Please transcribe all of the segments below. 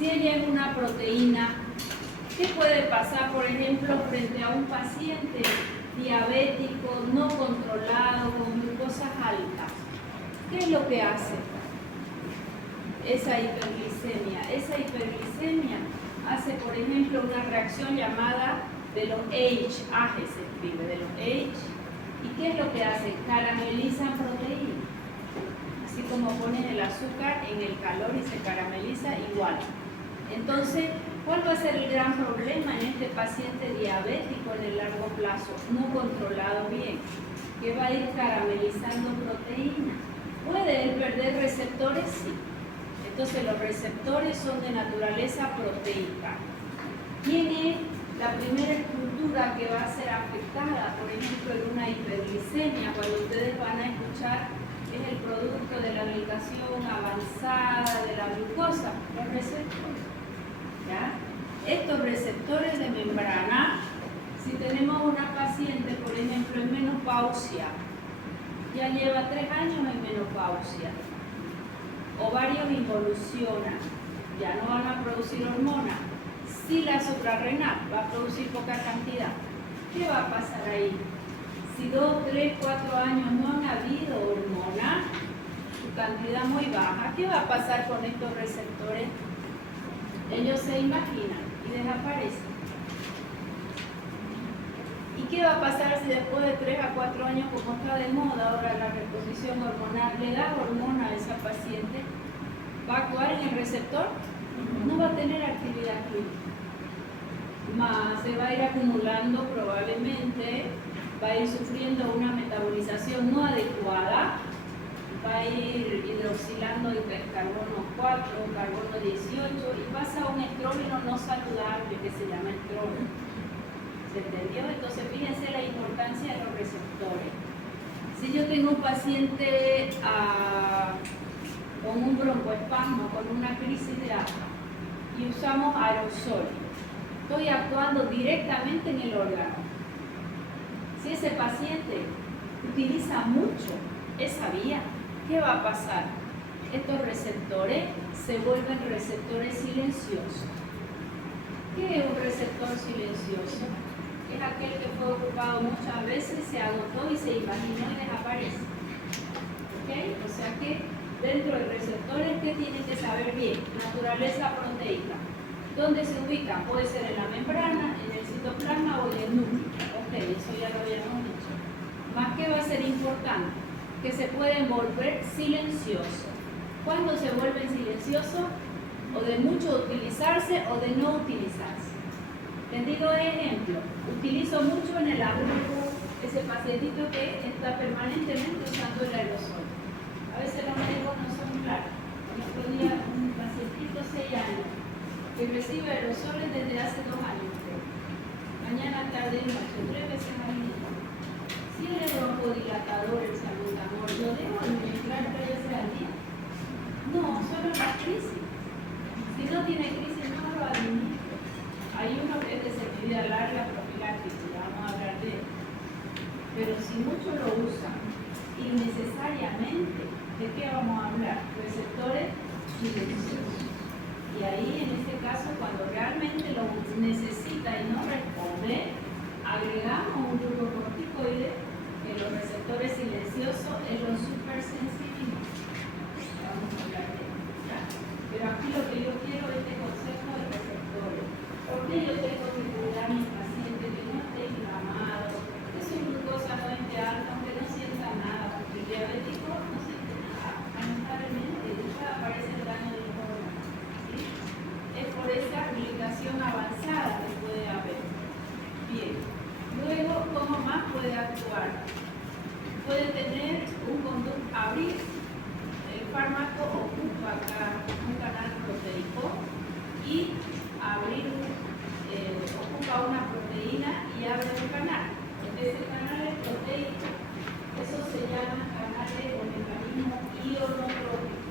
Si ella es una proteína, ¿qué puede pasar, por ejemplo, frente a un paciente diabético, no controlado, con glucosas altas? ¿Qué es lo que hace? Esa hiperglicemia. Esa hiperglicemia hace, por ejemplo, una reacción llamada de los H se escribe, de los H. ¿Y qué es lo que hacen? Caramelizan proteína. Así como ponen el azúcar en el calor y se carameliza, igual. Entonces, ¿cuál va a ser el gran problema en este paciente diabético en el largo plazo? No controlado bien, que va a ir caramelizando proteína. ¿Puede él perder receptores? Sí. Entonces, los receptores son de naturaleza proteica. ¿Quién es la primera estructura que va a ser afectada, por ejemplo, en una hiperglicemia? Cuando ustedes van a escuchar, es el producto de la aplicación avanzada de la glucosa, los receptores. ¿Ya? Estos receptores de membrana, si tenemos una paciente, por ejemplo, en menopausia, ya lleva 3 años en menopausia, ovarios involucionan, ya no van a producir hormonas. Si la suprarrenal va a producir poca cantidad, ¿qué va a pasar ahí? Si 2, 3, 4 años no han habido hormona, su cantidad muy baja, ¿qué va a pasar con estos receptores? Ellos se imaginan y desaparecen. ¿Y qué va a pasar si después de 3 a 4 años, como está de moda ahora la reposición hormonal, le da hormona a esa paciente? ¿Va a actuar en el receptor? No va a tener actividad clínica. Más se va a ir acumulando probablemente, va a ir sufriendo una metabolización no adecuada, va a ir hidroxilando el carbono 4, carbono 18 y pasa a un estrógeno no saludable que se llama estrógeno. ¿Se entendió? Entonces fíjense la importancia de los receptores. Si yo tengo un paciente con un broncoespasmo, con una crisis de asma y usamos aerosol, estoy actuando directamente en el órgano. Si ese paciente utiliza mucho esa vía, ¿qué va a pasar? Estos receptores se vuelven receptores silenciosos. ¿Qué es un receptor silencioso? Es aquel que fue ocupado muchas veces, se agotó y se imaginó y desaparece. ¿Ok? O sea que dentro de receptores, ¿qué tienen que saber bien? Naturaleza proteica. ¿Dónde se ubican? Puede ser en la membrana, en el citoplasma o en el núcleo. Ok, eso ya lo habíamos dicho. Más que va a ser importante, que se pueden volver silenciosos. ¿Cuándo se vuelven silenciosos? O de mucho utilizarse o de no utilizarse. Les digo ejemplo, utilizo mucho en el agua, ese pacientito que está permanentemente usando el aerosol. A veces los médicos no son claros. El otro día un pacientito 6 años que recibe aerosoles desde hace 2 años. Mañana, tarde y noche, 3 veces al día. Si él es broncodilatador, el salbutamol, ¿lo debo administrar 3 veces al día? No, solo en la crisis. Si no tiene crisis, no lo administro. Hay uno que es de sensibilidad larga profiláctica, ya vamos a hablar de él. Pero si mucho lo usan innecesariamente, ¿de qué vamos a hablar? Receptores silenciosos. Y ahí, en este caso, cuando realmente lo necesita y no responde, agregamos un glucocorticoide que los receptores silenciosos es lo supersensible. Vamos a hablar de eso, ¿ya? Pero aquí lo que yo quiero es este concepto de receptores. ¿Por qué yo tengo que cuidar a mis pacientes que no estén inflamados, que su glucosa no esté alta, aunque no sienta nada? Porque el diabético no siente nada, lamentablemente, después aparece el daño del órgano. ¿Sí? Es por esa aplicación avanzada que puede haber. Bien. Luego, ¿cómo más puede actuar? Puede tener un conducto, abrir. El fármaco ocupa acá un canal proteico y abrir ocupa una proteína y abre un canal. Ese canal es proteico. Eso se llama canales o mecanismo ionotrópico.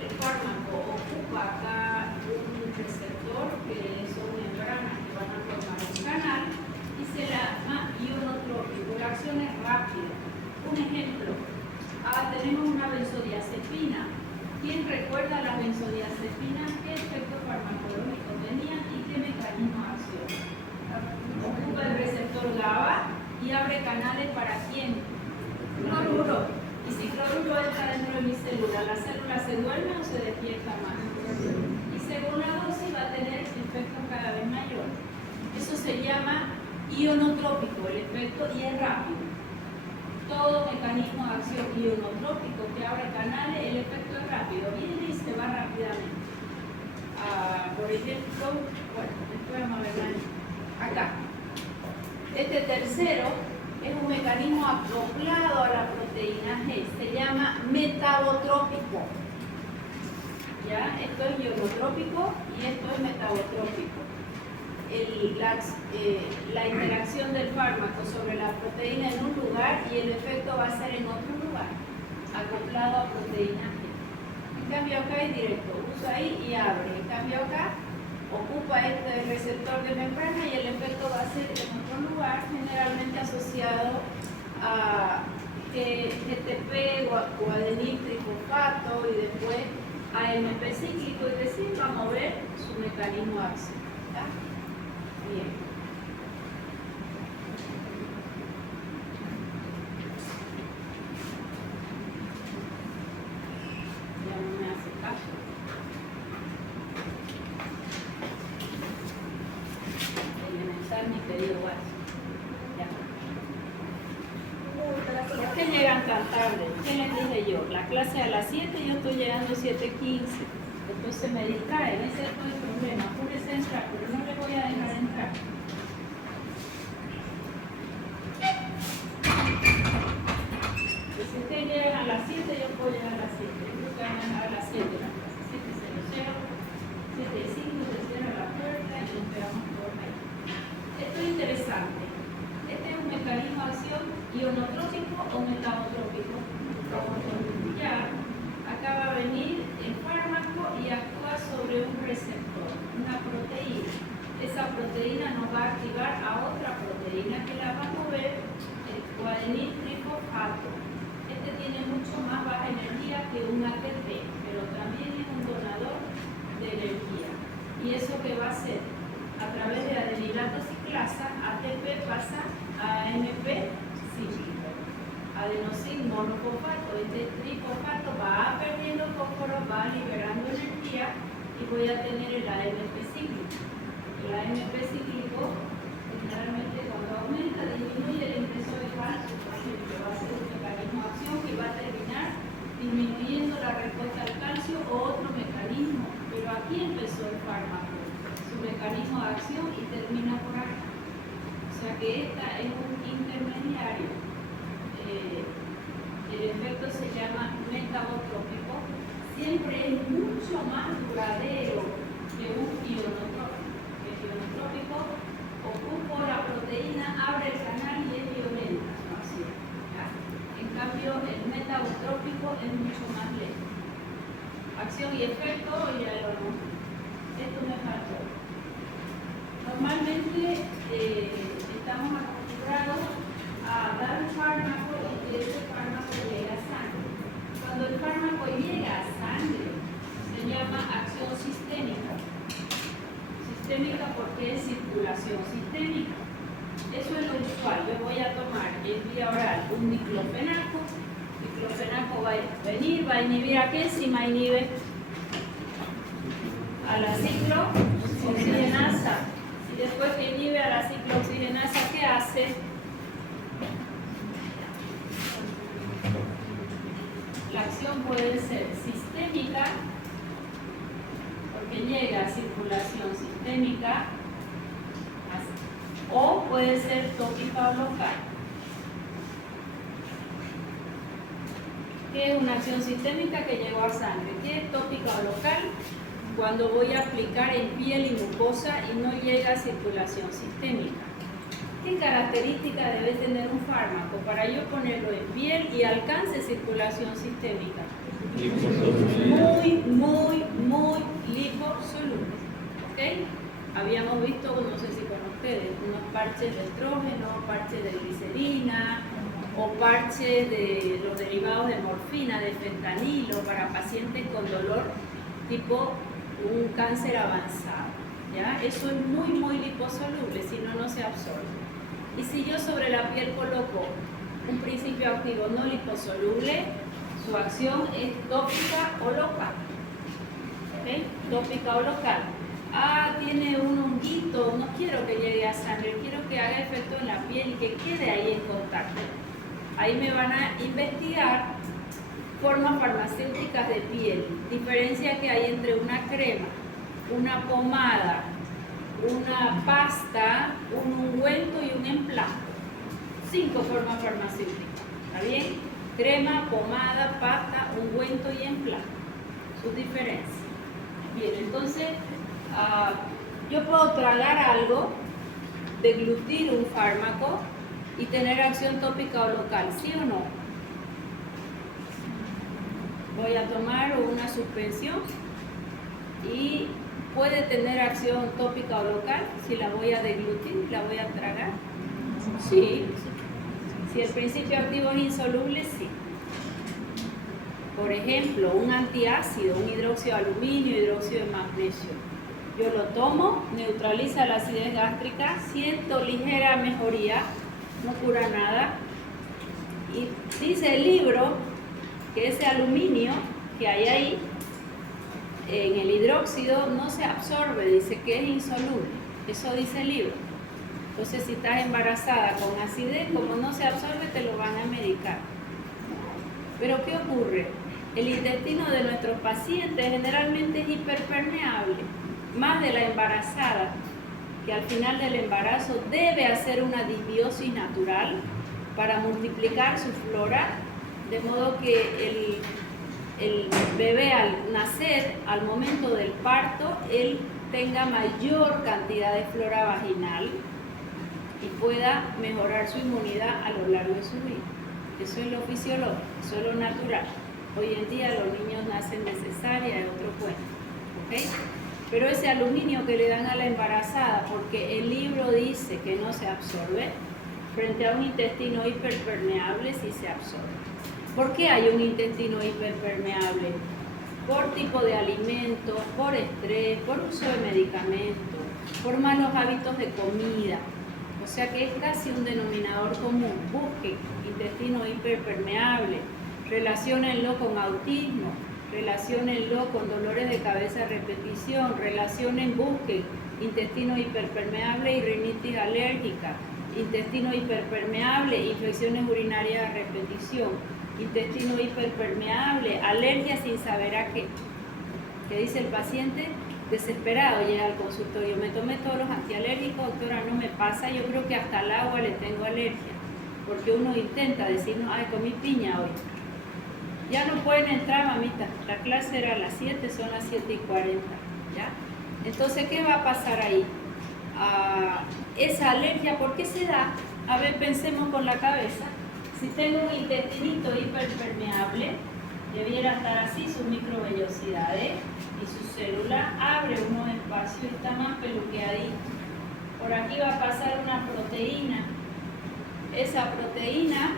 El fármaco ocupa acá un receptor que son membranas que van a formar un canal y se llama ionotrópico. La acción es rápida. Un ejemplo, tenemos una benzodiazepina. ¿Quién recuerda las benzodiazepinas? benzodiazepinas, ¿qué efecto farmacológico tenían y qué mecanismo de acción? Ocupa el receptor GABA y abre canales para quién? Cloruro. Y si cloruro está dentro de mi célula, ¿la célula se duerme o se despierta más? Y según la dosis va a tener efectos cada vez mayores. Eso se llama ionotrópico, el efecto, y es rápido. Todo mecanismo de acción ionotrópico que abre canales, el efecto es rápido, viene y se va rápidamente. Por ejemplo, bueno, después vamos a ver acá. Este tercero es un mecanismo acoplado a la proteína G, se llama metabotrópico. ¿Ya? Esto es ionotrópico y esto es metabotrópico. La interacción del fármaco sobre la proteína en un lugar y el efecto va a ser en otro lugar, acoplado a proteína G. En cambio acá es directo, usa ahí y abre. En cambio acá ocupa este receptor de membrana y el efecto va a ser en otro lugar, generalmente asociado a GTP o adeniltrifosfato y después a AMP cíclico, y decir, vamos a ver su mecanismo de acción. ¿Está? Bien. Ya no me hace caso. Elemental, mi querido Watson. Ya. ¿Por qué llegan tan tarde? ¿Qué les dije yo? La clase a las 7 y yo estoy llegando a 7:15. Entonces me distraen, ese es todo el problema. Apúrese a entrar, pero no le voy a dejar entrar. Si ustedes llegan a las 7, yo puedo llegar a las 7. Yo creo que van a llegar a las 7 la clase. 7:00, 7:05, se cierra la puerta y nos quedamos por ahí. Esto es interesante. Este es un mecanismo de acción ionotrópico o metabotrópico. Ya, acá va a venir el fármaco y actúa sobre un receptor, una proteína. Esa proteína nos va a activar a otra proteína que la va a mover el coadeniltrifosfato. Este tiene mucho más baja energía que un ATP, pero también es un donador de energía. ¿Y eso qué va a hacer? A través de adenilato ciclasa, ATP pasa a AMP cíclico. Adenosin monofosfato, este trifosfato va perdiendo fósforo, va liberando energía y voy a tener el AMP cíclico. El AMP cíclico generalmente cuando aumenta disminuye el ingreso de calcio, que va a ser un mecanismo de acción que va a terminar disminuyendo la respuesta al calcio o otro mecanismo. Pero aquí empezó el fármaco, su mecanismo de acción, y termina por acá. O sea que esta es un intermediario. El efecto se llama metabotrópico, siempre es mucho más duradero que un ionotrópico. El ionotrópico ocupa la proteína, abre el canal y es violenta su acción. En cambio, el metabotrópico es mucho más lento. Acción y efecto, ya lo hemos. Esto me faltó. Normalmente estamos acostumbrados a dar un fármaco y que ese fármaco llegue a sangre. Cuando el fármaco llega a sangre, se llama acción sistémica. Sistémica porque es circulación sistémica. Eso es lo usual. Yo voy a tomar en vía oral un diclofenaco. Diclofenaco va a venir, va a inhibir a qué enzima inhibe a la ciclooxigenasa. Y después que inhibe a la ciclooxigenasa, ¿qué hace? La acción puede ser sistémica, porque llega a circulación sistémica, o puede ser tópica o local. ¿Qué es una acción sistémica que llegó a sangre? ¿Qué es tópica o local? Cuando voy a aplicar en piel y mucosa y no llega a circulación sistémica. ¿Qué característica debe tener un fármaco para yo ponerlo en piel y alcance circulación sistémica? Muy liposoluble. ¿Ok? Habíamos visto, no sé si con ustedes, unos parches de estrógeno, parches de glicerina o parches de los derivados de morfina, de fentanilo para pacientes con dolor tipo un cáncer avanzado, ¿ya? Eso es muy liposoluble, si no, no se absorbe. Y si yo sobre la piel coloco un principio activo no liposoluble, su acción es tópica o local. ¿Okay? Tópica o local. Ah, tiene un honguito, no quiero que llegue a sangre, quiero que haga efecto en la piel y que quede ahí en contacto. Ahí me van a investigar formas farmacéuticas de piel, diferencia que hay entre una crema, una pomada, una pasta, un ungüento y un emplasto. 5 formas farmacéuticas, ¿está bien? Crema, pomada, pasta, ungüento y emplasto. Sus diferencias. Bien, entonces yo puedo tragar algo, deglutir un fármaco y tener acción tópica o local, ¿sí o no? Voy a tomar una suspensión y puede tener acción tópica o local si la voy a deglutir, la voy a tragar. Sí. Si el principio activo es insoluble, sí. Por ejemplo, un antiácido, un hidróxido de aluminio, hidróxido de magnesio. Yo lo tomo, neutraliza la acidez gástrica, siento ligera mejoría, no cura nada. Y dice el libro que ese aluminio que hay ahí, en el hidróxido, no se absorbe, dice que es insoluble. Eso dice el libro. Entonces, si estás embarazada con acidez, como no se absorbe, te lo van a medicar. Pero, ¿qué ocurre? El intestino de nuestros pacientes generalmente es hiperpermeable, más de la embarazada, que al final del embarazo debe hacer una disbiosis natural para multiplicar su flora, de modo que el bebé al nacer, al momento del parto, él tenga mayor cantidad de flora vaginal y pueda mejorar su inmunidad a lo largo de su vida. Eso es lo fisiológico, eso es lo natural. Hoy en día los niños nacen de cesárea, es otro cuento, ¿ok? Pero ese aluminio que le dan a la embarazada, porque el libro dice que no se absorbe, frente a un intestino hiperpermeable sí se absorbe. ¿Por qué hay un intestino hiperpermeable? Por tipo de alimento, por estrés, por uso de medicamentos, por malos hábitos de comida. O sea que es casi un denominador común. Busquen intestino hiperpermeable, relaciónenlo con autismo, relaciónenlo con dolores de cabeza a repetición, busquen intestino hiperpermeable y rinitis alérgica, intestino hiperpermeable, infecciones urinarias a repetición, intestino hiperpermeable, alergia sin saber a qué. ¿Qué dice el paciente? Desesperado, llega al consultorio, me tomé todos los antialérgicos, doctora, no me pasa, yo creo que hasta el agua le tengo alergia, porque uno intenta decir, no, ay, comí piña hoy. Ya no pueden entrar, mamita, la clase era a las 7, son las 7:40, ¿ya? Entonces, ¿qué va a pasar ahí? Esa alergia, ¿por qué se da? A ver, pensemos con la cabeza. Si tengo un intestinito hiperpermeable, debiera estar así, sus microvellosidades y su célula, abre unos espacios y está más peluqueadito. Por aquí va a pasar una proteína. Esa proteína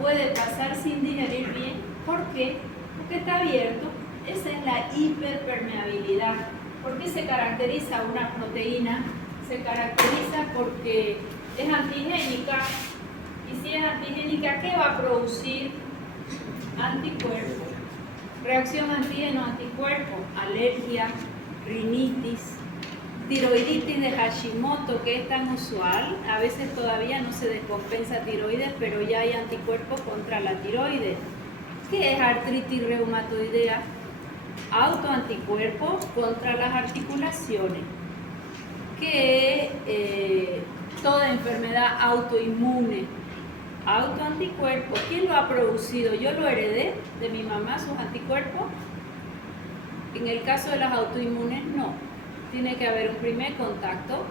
puede pasar sin digerir bien. ¿Por qué? Porque está abierto. Esa es la hiperpermeabilidad. ¿Por qué se caracteriza una proteína? Se caracteriza porque es antigénica. Y si es antigénica, ¿qué va a producir? Anticuerpos. Reacción antígeno-anticuerpo, alergia, rinitis, tiroiditis de Hashimoto, que es tan usual. A veces todavía no se descompensa tiroides, pero ya hay anticuerpos contra la tiroides. ¿Qué es artritis reumatoidea? Autoanticuerpos contra las articulaciones. ¿Qué es toda enfermedad autoinmune? Autoanticuerpos. ¿Quién lo ha producido? ¿Yo lo heredé de mi mamá, sus anticuerpos? En el caso de las autoinmunes, no. Tiene que haber un primer contacto.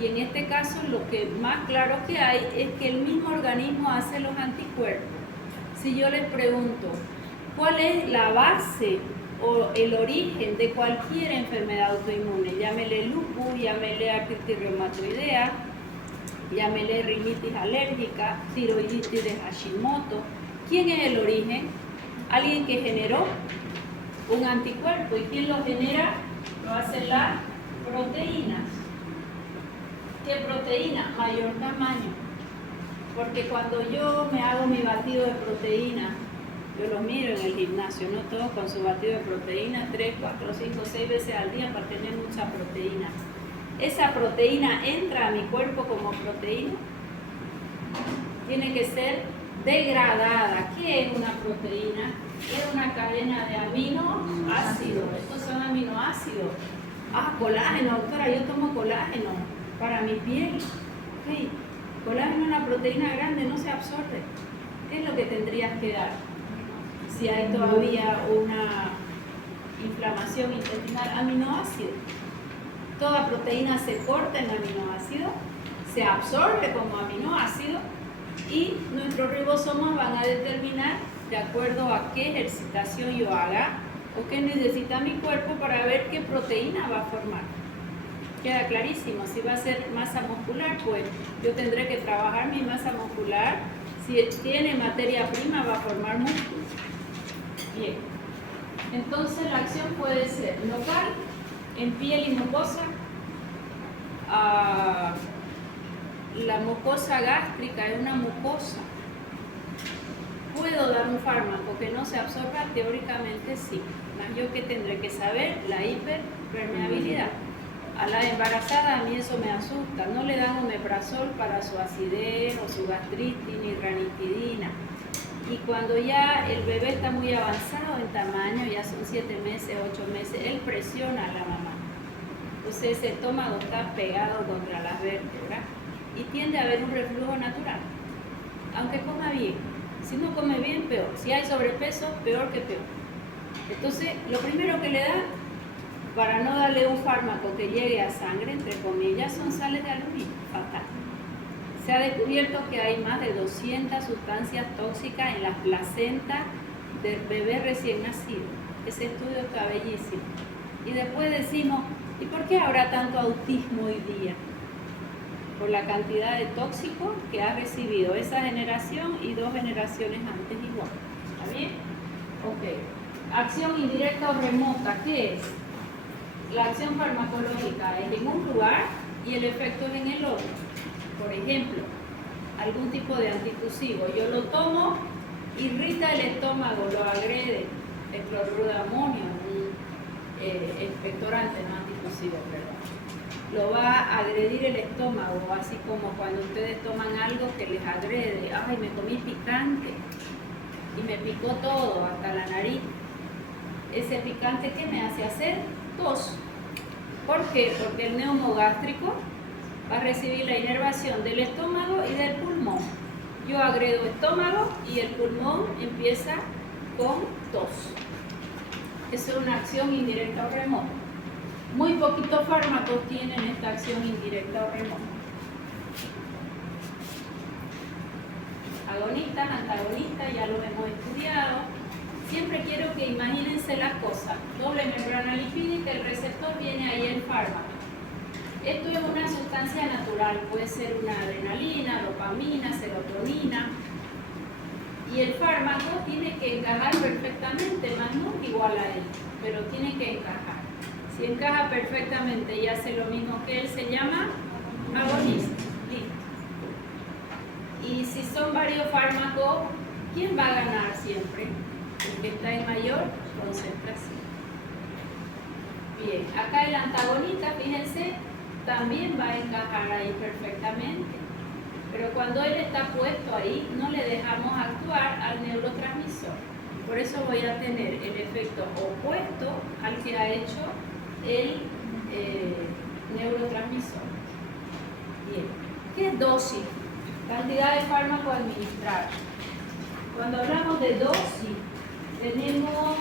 Y en este caso, lo que más claro que hay es que el mismo organismo hace los anticuerpos. Si yo les pregunto, ¿cuál es la base o el origen de cualquier enfermedad autoinmune? Llámele lupus, llámele artritis reumatoidea, llámele rinitis alérgica, tiroiditis de Hashimoto. ¿Quién es el origen? ¿Alguien que generó? un anticuerpo. ¿Y quién lo genera? Lo hacen las proteínas. ¿Qué proteína? Mayor tamaño. Porque cuando yo me hago mi batido de proteína, yo lo miro en el gimnasio, no todos con su batido de proteína, 3, 4, 5, 6 veces al día para tener mucha proteína. ¿Esa proteína entra a mi cuerpo como proteína? Tiene que ser degradada. ¿Qué es una proteína? Es una cadena de aminoácidos. Estos son aminoácidos. Ah, colágeno, doctora, yo tomo colágeno para mi piel. Okay. Colágeno es una proteína grande, no se absorbe. ¿Qué es lo que tendrías que dar? Si hay todavía una inflamación intestinal, aminoácidos. Toda proteína se corta en aminoácidos, se absorbe como aminoácido y nuestros ribosomas van a determinar de acuerdo a qué ejercitación yo haga o qué necesita mi cuerpo para ver qué proteína va a formar. Queda clarísimo. Si va a ser masa muscular, pues yo tendré que trabajar mi masa muscular. Si tiene materia prima, va a formar músculo. Bien. Entonces la acción puede ser local, en piel y mucosa. La mucosa gástrica es una mucosa. ¿Puedo dar un fármaco que no se absorba? Teóricamente sí. Más yo que tendré que saber la hiperpermeabilidad. A la embarazada a mí eso me asusta. No le dan omeprazol para su acidez o su gastritis ni ranitidina. Y cuando ya el bebé está muy avanzado en tamaño, ya son 7 meses, 8 meses, él presiona a la mamá. Entonces ese estómago está pegado contra las vértebras y tiende a haber un reflujo natural, aunque coma bien. Si no come bien, peor. Si hay sobrepeso, peor que peor. Entonces, lo primero que le dan, para no darle un fármaco que llegue a sangre, entre comillas, son sales de aluminio. Fatal. Se ha descubierto que hay más de 200 sustancias tóxicas en las placentas del bebé recién nacido. Ese estudio está bellísimo. Y después decimos, ¿y por qué habrá tanto autismo hoy día? Por la cantidad de tóxicos que ha recibido esa generación y 2 generaciones antes igual. ¿Está bien? Ok. Acción indirecta o remota, ¿qué es? La acción farmacológica es en un lugar y el efecto es en el otro. Por ejemplo, algún tipo de antitusivo. Yo lo tomo, irrita el estómago, lo agrede. El cloruro de amonio, un expectorante, no antitusivo, perdón. Lo va a agredir el estómago, así como cuando ustedes toman algo que les agrede. Ay, me comí picante y me picó todo, hasta la nariz. Ese picante, ¿qué me hace hacer? Tos. ¿Por qué? Porque el neumogástrico va a recibir la inervación del estómago y del pulmón. Yo agredo estómago y el pulmón empieza con tos. Eso es una acción indirecta o remota. Muy poquitos fármacos tienen esta acción indirecta o remota. Agonistas, antagonistas, ya los hemos estudiado. Siempre quiero que imagínense las cosas. Doble membrana lipídica, el receptor viene ahí el fármaco. Esto es una sustancia natural, puede ser una adrenalina, dopamina, serotonina. Y el fármaco tiene que encajar perfectamente, más no igual a él, pero tiene que encajar. Si encaja perfectamente y hace lo mismo que él, se llama agonista. Listo. Y si son varios fármacos, ¿quién va a ganar siempre? El que está en mayor concentración. Bien, acá el antagonista, fíjense, también va a encajar ahí perfectamente. Pero cuando él está puesto ahí, no le dejamos actuar al neurotransmisor. Por eso voy a tener el efecto opuesto al que ha hecho el neurotransmisor. Bien, ¿qué es dosis? Cantidad de fármaco a administrar. Cuando hablamos de dosis, tenemos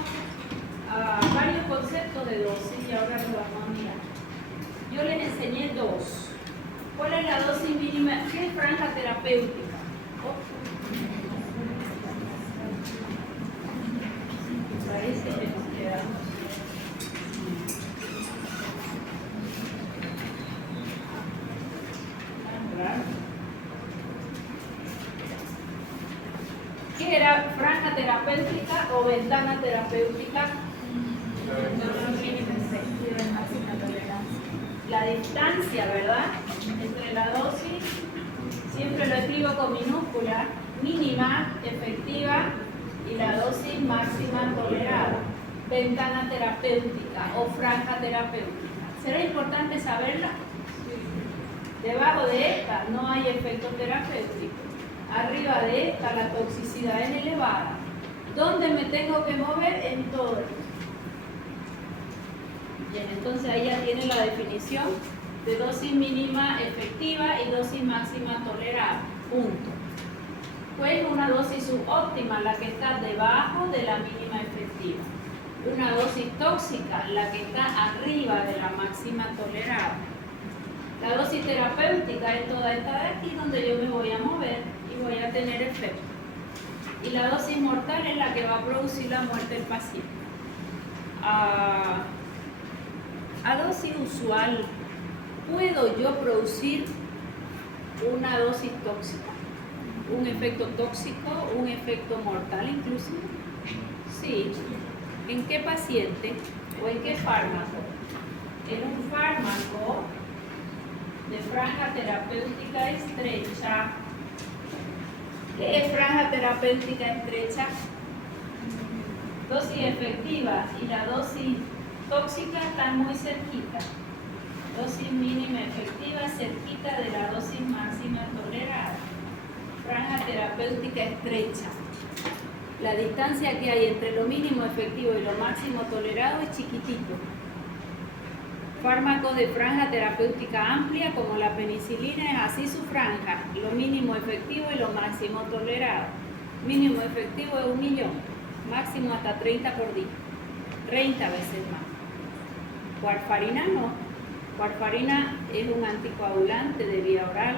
varios conceptos de dosis y ahora lo vamos a mirar. Yo les enseñé 2. ¿Cuál es la dosis mínima? ¿Qué es franja terapéutica? Parece que nos quedamos. ¿Qué era franja terapéutica o ventana terapéutica? distancia, ¿verdad? Entre la dosis, siempre lo escribo con minúscula, mínima, efectiva, y la dosis máxima tolerada. Ventana terapéutica o franja terapéutica. ¿Será importante saberla? Debajo de esta no hay efecto terapéutico. Arriba de esta la toxicidad es elevada. ¿Dónde me tengo que mover? En todo esto. Bien, entonces ahí ya tiene la definición de dosis mínima efectiva y dosis máxima tolerada. Punto. Pues una dosis subóptima, la que está debajo de la mínima efectiva. Una dosis tóxica, la que está arriba de la máxima tolerada. La dosis terapéutica es toda esta de aquí donde yo me voy a mover y voy a tener efecto. Y la dosis mortal es la que va a producir la muerte del paciente. A dosis usual, ¿puedo yo producir una dosis tóxica? ¿Un efecto tóxico? ¿Un efecto mortal inclusive? Sí. ¿En qué paciente o en qué fármaco? En un fármaco de franja terapéutica estrecha. ¿Qué es franja terapéutica estrecha? Dosis efectiva y la dosis tóxica están muy cerquita. Dosis mínima efectiva cerquita de la dosis máxima tolerada. Franja terapéutica estrecha. La distancia que hay entre lo mínimo efectivo y lo máximo tolerado es chiquitito. Fármacos de franja terapéutica amplia como la penicilina es así su franja, lo mínimo efectivo y lo máximo tolerado. Mínimo efectivo es 1 millón, máximo hasta 30 por día, 30 veces más. Warfarina no. Warfarina es un anticoagulante de vía oral.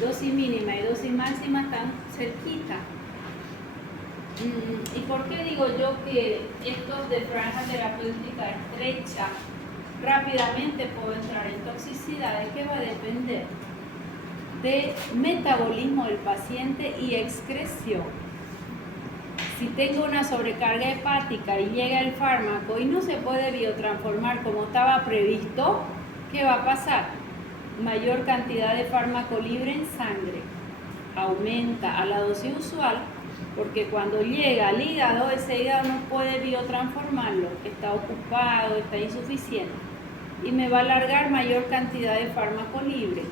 Dosis mínima y dosis máxima están cerquita. ¿Y por qué digo yo que estos de franja terapéutica estrecha rápidamente puedo entrar en toxicidades? Que va a depender de metabolismo del paciente y excreción. Si tengo una sobrecarga hepática y llega el fármaco y no se puede biotransformar como estaba previsto, ¿qué va a pasar? Mayor cantidad de fármaco libre en sangre. Aumenta a la dosis usual, porque cuando llega al hígado, ese hígado no puede biotransformarlo, está ocupado, está insuficiente, y me va a alargar mayor cantidad de fármaco libre.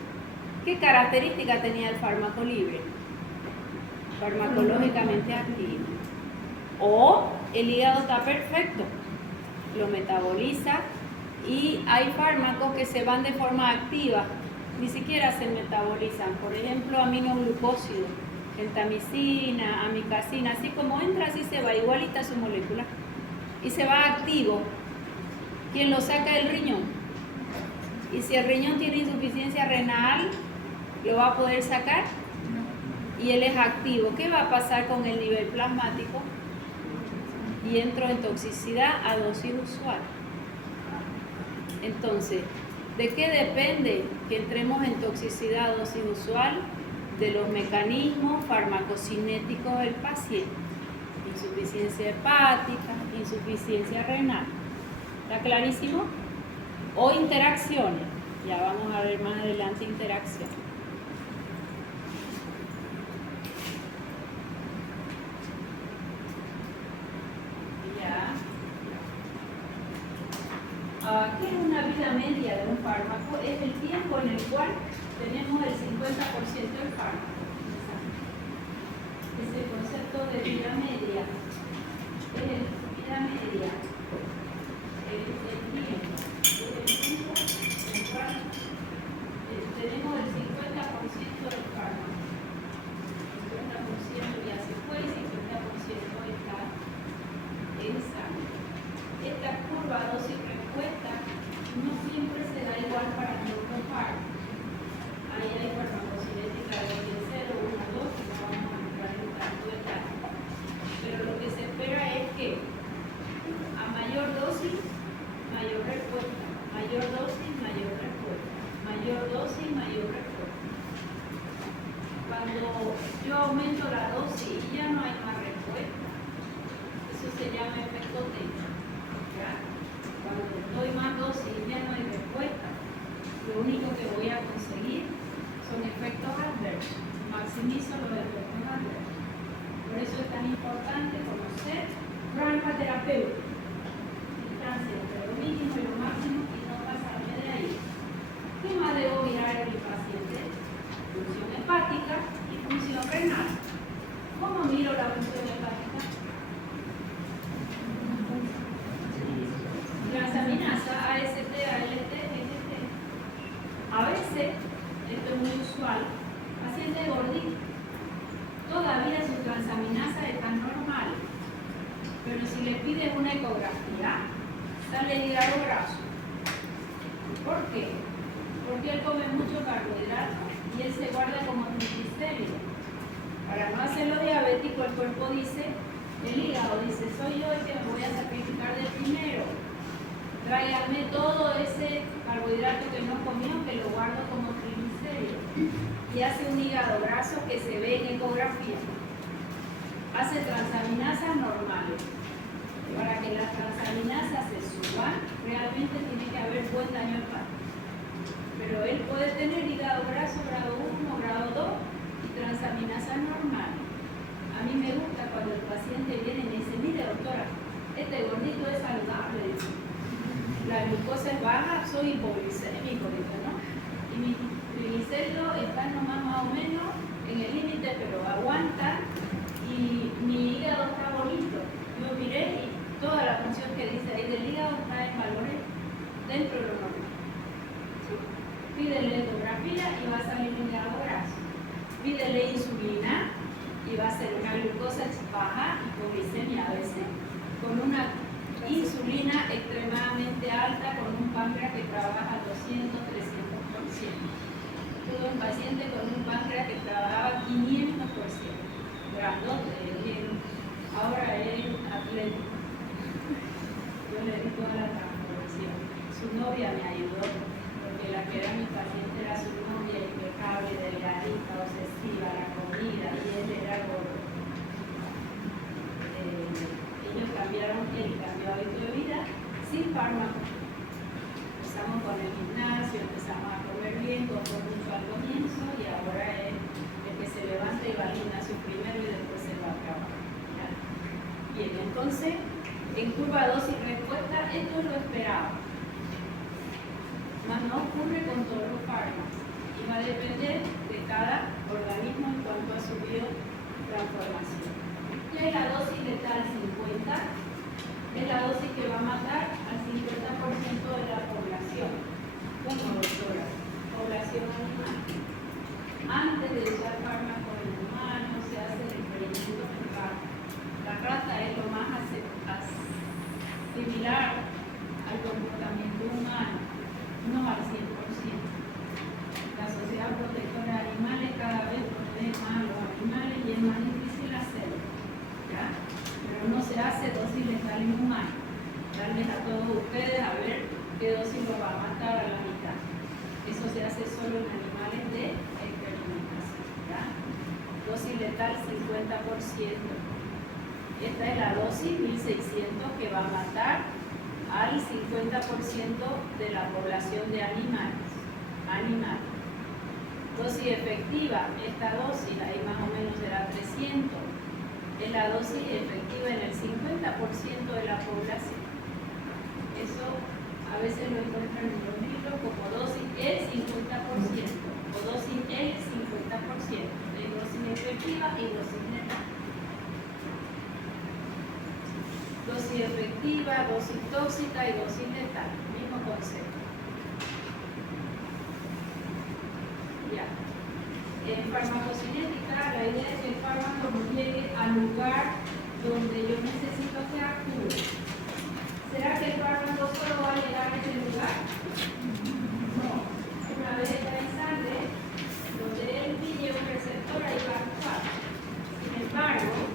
¿Qué característica tenía el fármaco libre? Farmacológicamente activo. O el hígado está perfecto, lo metaboliza, y hay fármacos que se van de forma activa, ni siquiera se metabolizan. Por ejemplo, aminoglucósidos, gentamicina, amicacina, así como entra, así se va, igualita su molécula. Y se va activo. ¿Quién lo saca del riñón? Y si el riñón tiene insuficiencia renal, ¿lo va a poder sacar? Y él es activo. ¿Qué va a pasar con el nivel plasmático? Y entro en toxicidad a dosis usual. Entonces, ¿de qué depende que entremos en toxicidad a dosis usual? De los mecanismos farmacocinéticos del paciente. Insuficiencia hepática, insuficiencia renal. ¿Está clarísimo? O interacciones. Ya vamos a ver más adelante interacciones. ¿Qué es una vida media de un fármaco? Es el tiempo en el cual tenemos el 50% del fármaco. Es el concepto de vida media. Es vida media. El tiempo. Es el tiempo en el cual tenemos el 50% del fármaco. 50% ya se fue y 50% está en sangre. Esta curva dosis-respuesta no siempre se da igual para todos los fármacos. Ahí hay farmacocinética de 0, 1, 2, que no vamos a entrar en tanto detalle. Pero lo que se espera es que a mayor dosis, mayor respuesta. Mayor dosis, mayor respuesta. Mayor dosis, mayor respuesta. Cuando yo aumento la dosis y ya no hay más respuesta, eso se llama efecto techo. Cuando doy más dosis y ya no hay respuesta, minimizo los efectos adversos. Por eso es tan importante conocer rango terapéutico, distancia entre lo mínimo y lo máximo y no pasarme de ahí. ¿Qué más debo mirar en mi paciente? Función hepática y función renal. ¿Cómo miro la función hepática? Transaminasa, AST, ALT, GT. A veces, esto es muy usual, paciente gordito, todavía su transaminasa está normal, pero si le pides una ecografía, sale el hígado graso. ¿Por qué? Porque él come mucho carbohidrato y él se guarda como triglicéridos. Para no hacerlo diabético, el cuerpo dice, el hígado dice, soy yo el que me voy a sacrificar de primero. Tráiganme todo ese carbohidrato que no comió, que lo guardo como triglicéridos. Y hace un hígado graso que se ve en ecografía. Hace transaminasas normales. Para que las transaminasas se suban, realmente tiene que haber buen daño hepático. Pero él puede tener hígado graso grado 1, grado 2 y transaminasas normales. A mí me gusta cuando el paciente viene y me dice, mire doctora, este gordito es saludable. La glucosa es baja, soy hipoglicémico ahorita, ¿no? Y mi triglicérido está nomás más o menos en el límite, pero aguanta y mi hígado está bonito. Yo miré y toda la función que dice ahí del hígado está en valores dentro de lo normal. ¿Sí? Pídele ecografía y va a salir un hígado graso. Pídele insulina y va a ser una glucosa baja, hipoglicemia a veces, con una insulina extremadamente alta, con un páncreas que trabaja 200-300%. Tuve un paciente con un páncreas que trabajaba 500%, grandote, bien. Ahora es atlético. Yo le di toda la transformación. Su novia me ayudó, porque la que era mi paciente era su novia, impecable, delgadita, obsesiva, la comida, y él era gordo. Ellos cambiaron, él cambió hábito de vida sin fármaco. Empezamos con el gimnasio, empezamos a comer bien, costó mucho al comienzo y ahora es el que se levanta y va al gimnasio primero y después se va a acabar. Bien, entonces, en curva dosis-respuesta, esto es lo esperado. Mas no ocurre con todos los fármacos y va a depender de cada organismo en cuanto a su biotransformación. ¿Qué es la dosis letal 50? Es la dosis que va a matar al 50% de la población. ¿Cómo, doctora? Población animal. Antes de usar fármacos en humanos se hace el experimento en rata. La rata es lo más similar al comportamiento humano, no al 100%. La Sociedad Protectora de Animales cada vez protege más a los animales y es más difícil hacerlo. ¿Ya? Pero no se hace dosis letal en humanos. Darles a todos ustedes a ver qué dosis los va a matar a la mitad. Eso se hace solo en animales de experimentación. ¿Ya? Dosis letal 50%. Esta es la dosis 1600 que va a matar al 50% de la población de animales. Dosis efectiva, esta dosis, ahí más o menos será 300. Es la dosis efectiva en el 50% de la población. Eso a veces lo encuentran en los libros como dosis el 50% o dosis el 50%. Es dosis efectiva y dosis letal. Dosis efectiva, dosis tóxica y dosis letal. Mismo concepto. Ya. En farmacocinética, la idea es que el fármaco no llegue al lugar donde yo necesito que actúe. ¿Será que el fármaco solo va a llegar a ese lugar? No. Una vez está en sangre, donde él pille un receptor, ahí va a actuar. Sin embargo,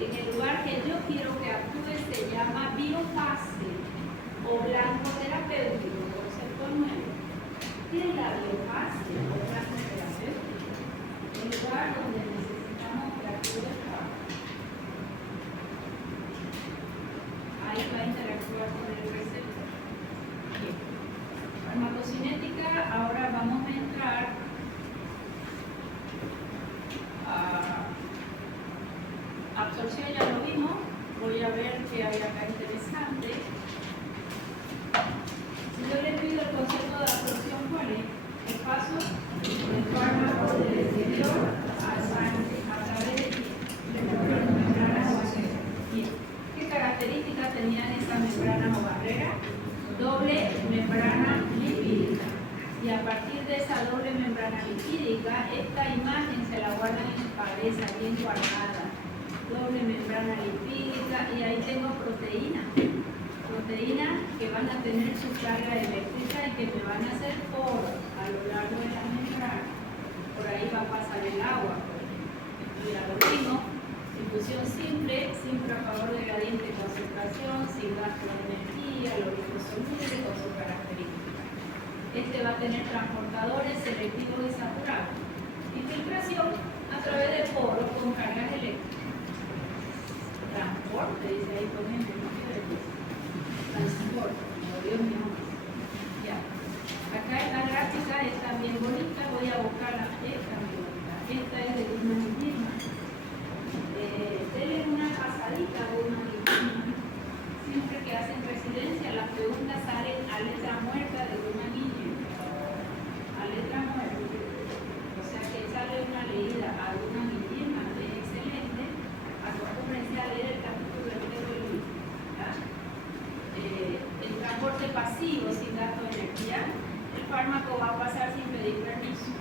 en el lugar que yo quiero que actúe se llama biofase o blanco terapéutico, concepto nuevo. ¿Qué es la biofase o blanco terapéutico? El lugar donde necesitamos que actúe el fármaco. Ahí va a interactuar con el receptor. Bien. Farmacocinética, ahora vamos a entrar a membrana lipídica. Y a partir de esa doble membrana lipídica, esta imagen se la guardan en su cabeza, bien guardada. Doble membrana lipídica, y ahí tengo proteínas que van a tener su carga eléctrica y que me van a hacer poros a lo largo de la membrana. Por ahí va a pasar el agua, por ejemplo. Ya lo vimos, difusión simple a favor del gradiente de concentración, sin gasto de energía, lo liposoluble con su característica. Este va a tener transportadores selectivos y saturados. Infiltración a través de poros con cargas eléctricas. Transporte, dice ahí, por ejemplo, no quiere decir. Transporte, como Dios mío. Ya. Acá esta gráfica es también bonita, voy a buscarla, es también bonita. Esta es de Guzmán y Gilman. Denle una pasadita a Guzmán y Gilman. Siempre que hacen residencia, las preguntas salen a letra muerta de Guzmán y Gilman. A letra muerta. O sea que sale una leída a Guzmán y Gilman, es excelente. Acostúmbrense a leer el capítulo entero del libro. El transporte pasivo sin gasto de energía, el fármaco va a pasar sin pedir permiso.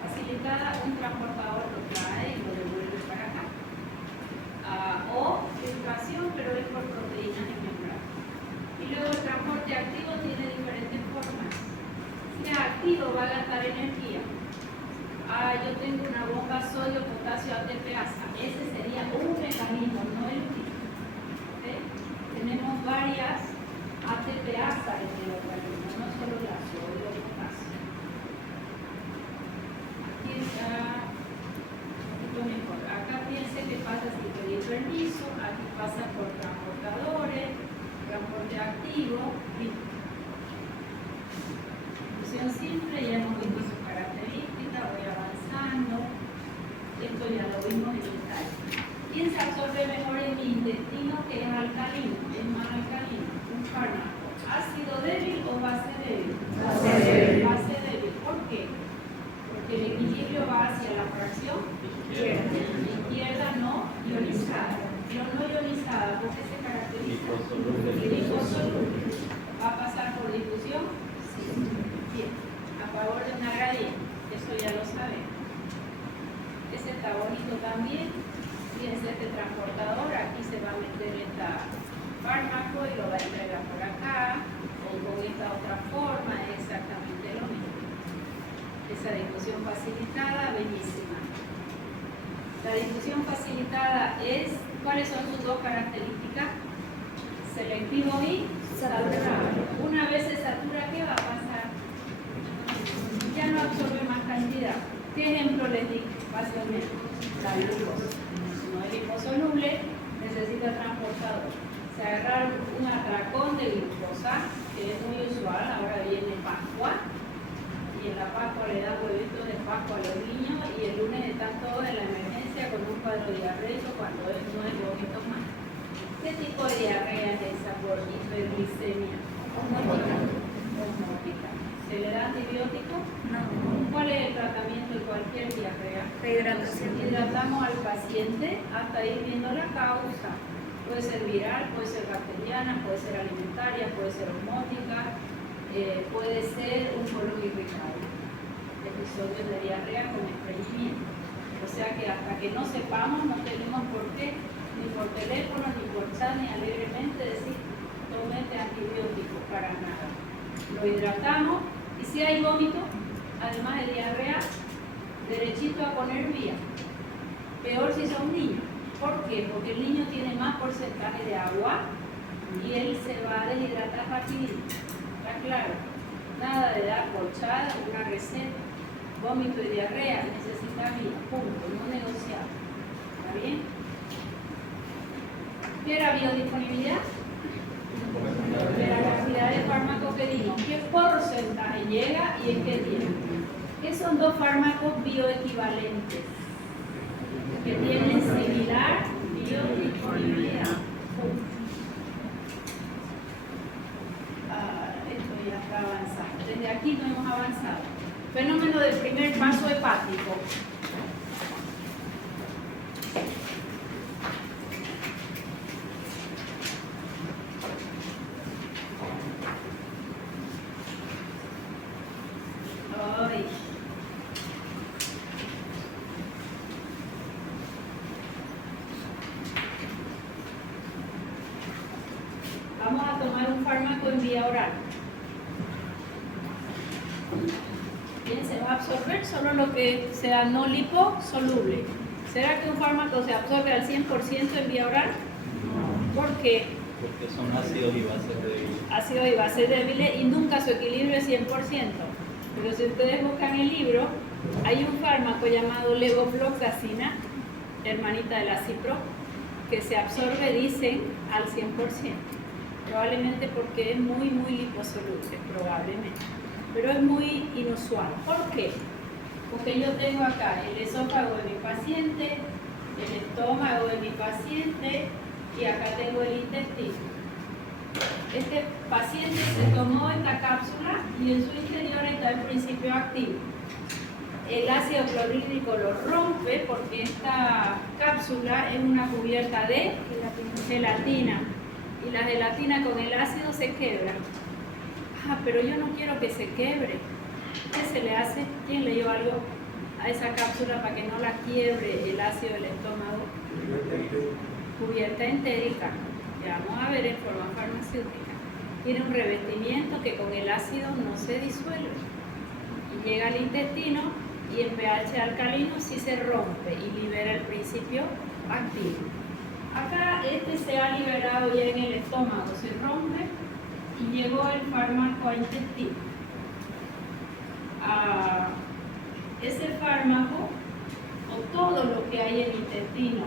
Facilitada, un transportador lo trae y lo devuelve para acá. O filtración, pero es por proteínas en membrana. Y luego el transporte activo tiene diferentes formas. Si es activo, va a gastar energía. Yo tengo una bomba sodio, potasio, ATPasa. Ese sería un mecanismo, no el único. ¿Okay? Tenemos varias ATPasa en el organismo, no solo la sodio o potasio. Aquí está un poquito mejor. Acá piense que pasa sin pedir permiso, aquí pasa por transportadores, transporte activo, difusión simple, ya hemos visto su característica, voy avanzando. Esto ya lo vimos en detalle. ¿Quién se absorbe mejor en mi intestino que es alcalino? Es más alcalino. Un fármaco. ¿Ácido débil o base débil? Base débil. Base débil. ¿Por qué? Porque el equilibrio va hacia la fracción izquierda no ionizada. Pero no ionizada, ¿por qué se caracteriza? Liposoluble. ¿Va a pasar por difusión? Sí. Bien. A favor de una gradiente. Eso ya lo sabemos. Ese está bonito también. Fíjense este transportador, aquí se va a meter este fármaco y lo va a entregar por acá, o con esta otra forma, es exactamente lo mismo. Esa difusión facilitada, bellísima. La difusión facilitada es, ¿cuáles son sus dos características? Selectivo y saturado. Una vez se satura, ¿qué va a pasar? Ya no absorbe más cantidad. ¿Qué ejemplo les di fácilmente? La glucosa. No es liposoluble, necesita transportador. Se agarraron un atracón de glucosa, que es muy usual, ahora viene Pascua, y en la Pascua le dan huevitos de Pascua a los niños, y el lunes están todos en la emergencia con un cuadro diarreico cuando no es vómito más. ¿Qué tipo de diarrea es esa por hiperglicemia? Osmótica. ¿Se le da antibiótico? No. ¿Cuál es el tratamiento de cualquier diarrea? Rehidratación. Hidratamos al paciente hasta ir viendo la causa. Puede ser viral, puede ser bacteriana, puede ser alimentaria, puede ser osmótica, puede ser un colon irritable. Episodios de diarrea con estreñimiento. O sea que hasta que no sepamos, no tenemos por qué, ni por teléfono, ni por chat, ni alegremente decir, tome este antibiótico, para nada. Lo hidratamos. Y si hay vómito, además de diarrea, derechito a poner vía. Peor si son niños. ¿Por qué? Porque el niño tiene más porcentaje de agua y él se va a deshidratar rapidito. ¿Está claro? Nada de dar colchada, una receta. Vómito y diarrea, necesita vía. Punto, no negociable. ¿Está bien? ¿Qué era biodisponibilidad? De la cantidad de fármacos que dimos, ¿qué porcentaje llega y en qué tiempo? ¿Qué son dos fármacos bioequivalentes? Que tienen similar biodisponibilidad. Esto ya está avanzado. Desde aquí no hemos avanzado. Fenómeno del primer paso hepático. fármaco en vía oral. Bien, se va a absorber solo lo que sea no liposoluble. ¿Será que un fármaco se absorbe al 100% en vía oral? ¿Por qué? Porque son ácidos y bases débiles. Ácidos y bases débiles y nunca su equilibrio es 100%. Pero si ustedes buscan el libro, hay un fármaco llamado levofloxacina, hermanita de la cipro, que se absorbe, dicen, al 100%. Probablemente porque es muy liposoluble, probablemente. Pero es muy inusual. ¿Por qué? Porque yo tengo acá el esófago de mi paciente, el estómago de mi paciente y acá tengo el intestino. Este paciente se tomó esta cápsula y en su interior está el principio activo. El ácido clorhídrico lo rompe porque esta cápsula es una cubierta de gelatina y la gelatina con el ácido se quebra. Ah, pero yo no quiero que se quebre. ¿Qué se le hace? ¿Quién le dio algo a esa cápsula para que no la quiebre el ácido del estómago? Cubierta entérica. Ya vamos a ver en forma farmacéutica. Tiene un revestimiento que con el ácido no se disuelve. Y llega al intestino y en pH alcalino sí se rompe y libera el principio activo. Acá este se ha liberado ya en el estómago, se rompe y llegó el fármaco al intestino. Ese fármaco o todo lo que hay en el intestino,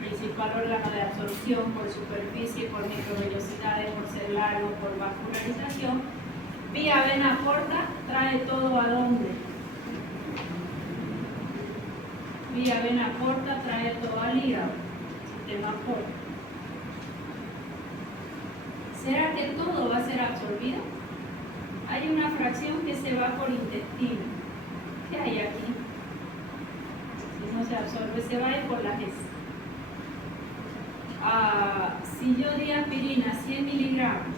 principal órgano de absorción por superficie, por microvellosidades, por ser largo, por vascularización, vía vena corta trae todo a dónde. Vía vena corta trae todo al hígado, sistema corto. ¿Será que todo va a ser absorbido? Hay una fracción que se va por intestino. ¿Qué hay aquí? Si no se absorbe, se va a ir por las heces. Si yo di aspirina 100 miligramos,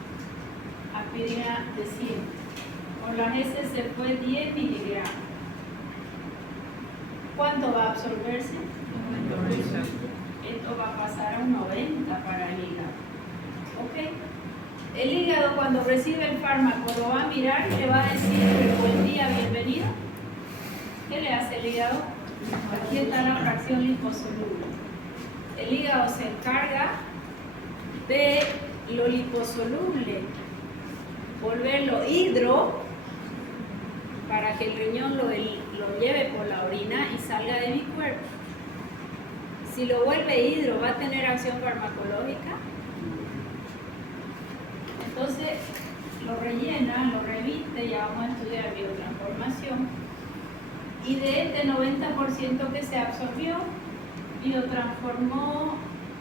aspirina de 100, por las heces se fue 10 miligramos. ¿Cuánto va a absorberse? 90%. Esto va a pasar a un 90 para el hígado. ¿Ok? El hígado cuando recibe el fármaco lo va a mirar y le va a decir buen día, bienvenido. ¿Qué le hace el hígado? Aquí está la fracción liposoluble. El hígado se encarga de lo liposoluble, volverlo hidro para que el riñón lo lleve por la orina y salga de mi cuerpo. Si lo vuelve hidro, ¿va a tener acción farmacológica? Entonces lo rellena, lo reviste, ya vamos a estudiar biotransformación, y de este 90% que se absorbió, biotransformó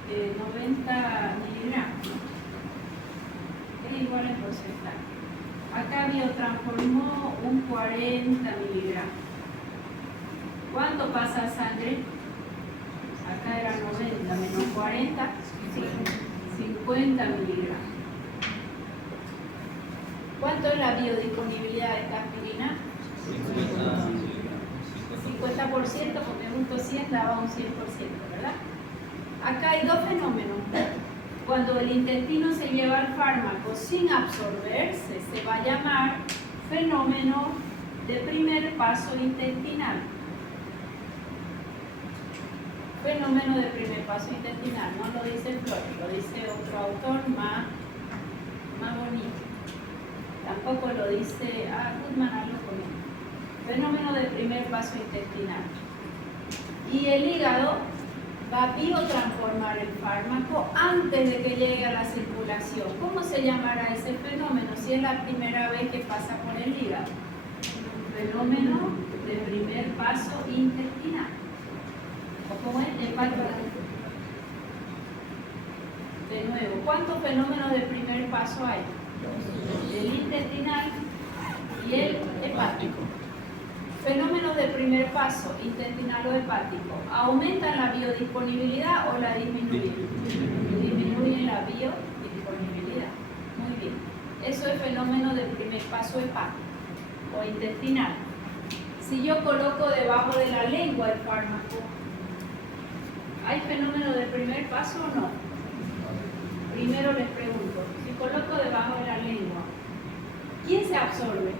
90 miligramos, es igual el porcentaje. Acá biotransformó un 40 miligramos. ¿Cuánto pasa a sangre? Acá era 90 menos 40, 50 miligramos. ¿Cuánto es la biodisponibilidad de esta aspirina? 50%, porque justo 100 daba un 100%, ¿verdad? Acá hay dos fenómenos. Cuando el intestino se lleva el fármaco sin absorberse, se va a llamar fenómeno de primer paso intestinal. Fenómeno de primer paso intestinal, no lo dice Flor, lo dice otro autor más bonito. Tampoco lo dice, Goodman algo conmigo. Fenómeno de primer paso intestinal. Y el hígado va a biotransformar el fármaco antes de que llegue a la circulación. ¿Cómo se llamará ese fenómeno si es la primera vez que pasa por el hígado? Fenómeno de primer paso intestinal. ¿O cómo es? De nuevo, ¿cuántos fenómenos de primer paso hay? El intestinal y el hepático. Fenómenos de primer paso, intestinal o hepático, ¿aumentan la biodisponibilidad o la disminuyen? Disminuyen la biodisponibilidad. Muy bien. Eso es fenómeno de primer paso hepático o intestinal. Si yo coloco debajo de la lengua el fármaco, ¿hay fenómeno de primer paso o no? Primero les pregunto, si coloco debajo de la lengua absorbe?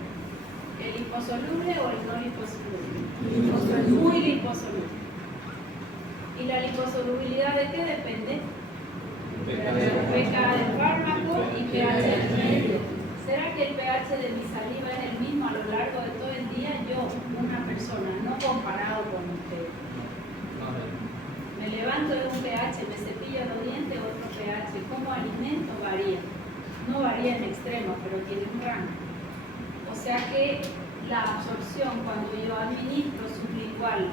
¿El liposoluble o el no liposoluble? Muy liposoluble. ¿Y la liposolubilidad de qué depende? pH del fármaco y pH del medio. ¿Será que el pH de mi saliva es el mismo a lo largo de todo el día? Yo, una persona, no comparado con usted. Me levanto de un pH, me cepillo los dientes, otro pH. Como alimento varía. No varía en extremo, pero tiene un rango. O sea que la absorción cuando yo administro sublingual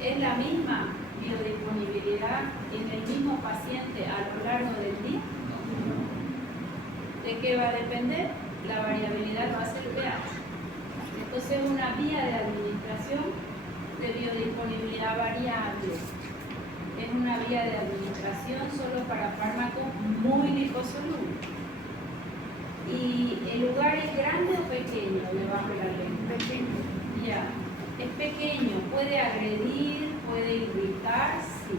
es la misma biodisponibilidad en el mismo paciente a lo largo del día. ¿De qué va a depender? La variabilidad va a ser pH. Entonces es una vía de administración de biodisponibilidad variable. Es una vía de administración solo para fármacos muy liposolubles. ¿Y el lugar es grande o pequeño debajo de la lengua? Pequeño. Ya. Es pequeño, puede agredir, puede irritar, sí.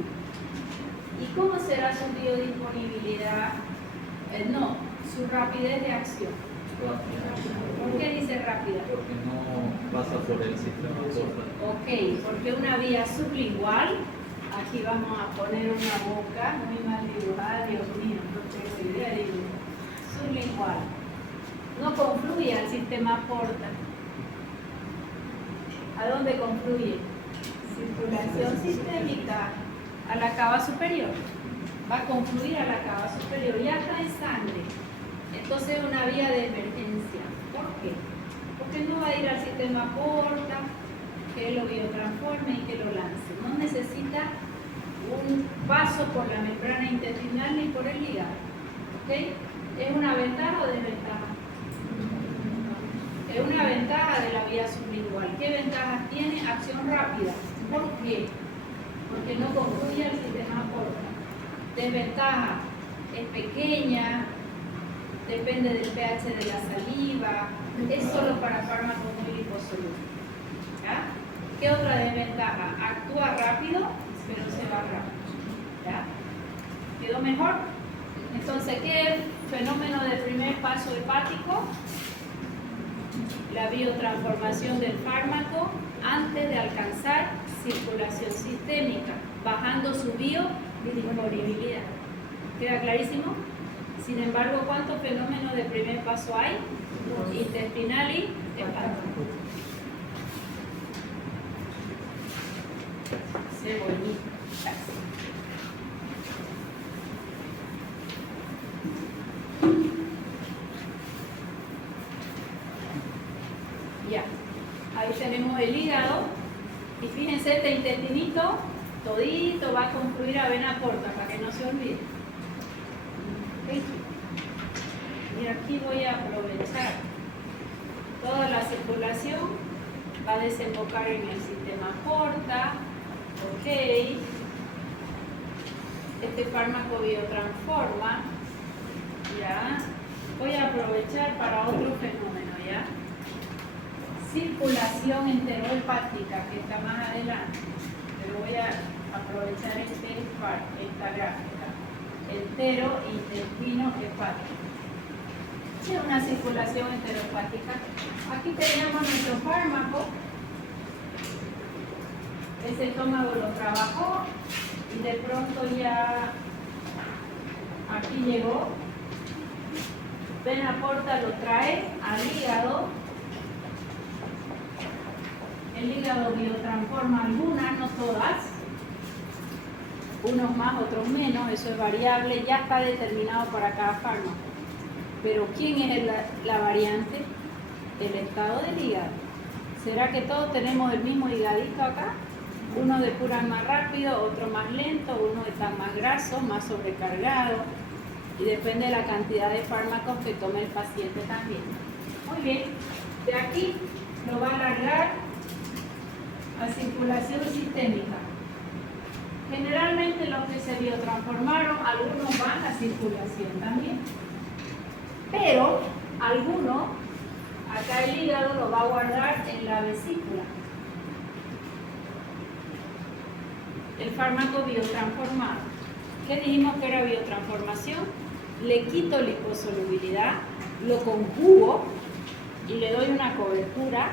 ¿Y cómo será su biodisponibilidad? No, su rapidez de acción. ¿Por qué dice rápida? Porque no pasa por el sistema porta. Ok, porque una vía sublingual, aquí vamos a poner una boca muy mal dibujada, Dios mío, no tengo idea de dibujar. Sublingual. No confluye al sistema porta. ¿A dónde confluye? Circulación sistémica a la cava superior. Va a confluir a la cava superior, ya está en sangre. Entonces es una vía de emergencia. ¿Por qué? Porque no va a ir al sistema porta, que lo biotransforme y que lo lance. No necesita un paso por la membrana intestinal ni por el hígado. ¿Ok? ¿Es una ventaja o desventaja? Es una ventaja de la vía sublingual. ¿Qué ventajas tiene? Acción rápida. ¿Por qué? Porque no confluye al sistema porta. Desventaja, es pequeña, depende del pH de la saliva, es solo para fármacos muy liposolubles. ¿Ya? ¿Qué otra desventaja? Actúa rápido, pero se va rápido. ¿Ya? ¿Quedó mejor? Entonces, ¿qué es el fenómeno del primer paso hepático? La biotransformación del fármaco antes de alcanzar circulación sistémica, bajando su biodisponibilidad. ¿Queda clarísimo? Sin embargo, ¿cuántos fenómenos de primer paso hay? Intestinal y hepático. Cebollita. Ya, ahí tenemos el hígado y fíjense, este intestinito todito va a confluir a vena porta para que no se olvide. ¿Okay? Y aquí voy a aprovechar toda la circulación, va a desembocar en el sistema porta. Ok, este fármaco biotransforma. Ya, voy a aprovechar para otro fenómeno, ¿ya? Circulación enterohepática, que está más adelante, pero voy a aprovechar esta gráfica. Entero intestino hepático. ¿Qué es una circulación enterohepática? Aquí teníamos nuestro fármaco, ese estómago lo trabajó y de pronto ya aquí llegó, vena porta lo trae al hígado. El hígado biotransforma algunas, no todas, unos más, otros menos, eso es variable, ya está determinado para cada fármaco. Pero ¿quién es la variante? El estado del hígado. ¿Será que todos tenemos el mismo higadito acá? Uno depura más rápido, otro más lento, uno está más graso, más sobrecargado, y depende de la cantidad de fármacos que tome el paciente también. Muy bien, de aquí lo va a alargar a circulación sistémica. Generalmente los que se biotransformaron, algunos van a circulación también. Pero algunos, acá el hígado lo va a guardar en la vesícula. El fármaco biotransformado. ¿Qué dijimos que era biotransformación? Le quito liposolubilidad, lo conjugo y le doy una cobertura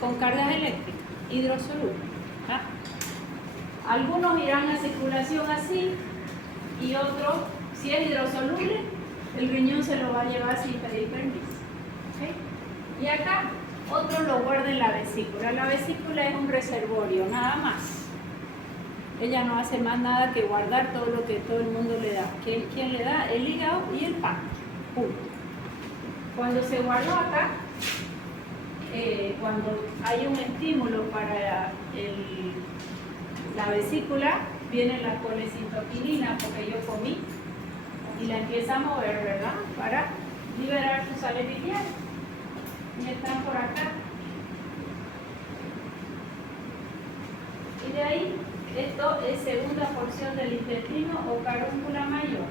con cargas eléctricas, hidrosoluble. ¿Ah? Algunos irán a circulación así y otros, si es hidrosoluble, el riñón se lo va a llevar sin pedir permiso. ¿Okay? Y acá, otros lo guardan en la vesícula. La vesícula es un reservorio, nada más. Ella no hace más nada que guardar todo lo que todo el mundo le da. ¿Quién le da? El hígado y el páncreas. Punto. Cuando se guardó acá, cuando hay un estímulo para la vesícula, viene la colecitoquinina porque yo comí y la empieza a mover, ¿verdad? Para liberar sus sales biliares. Y están por acá. Y de ahí, esto es segunda porción del intestino o carúncula mayor.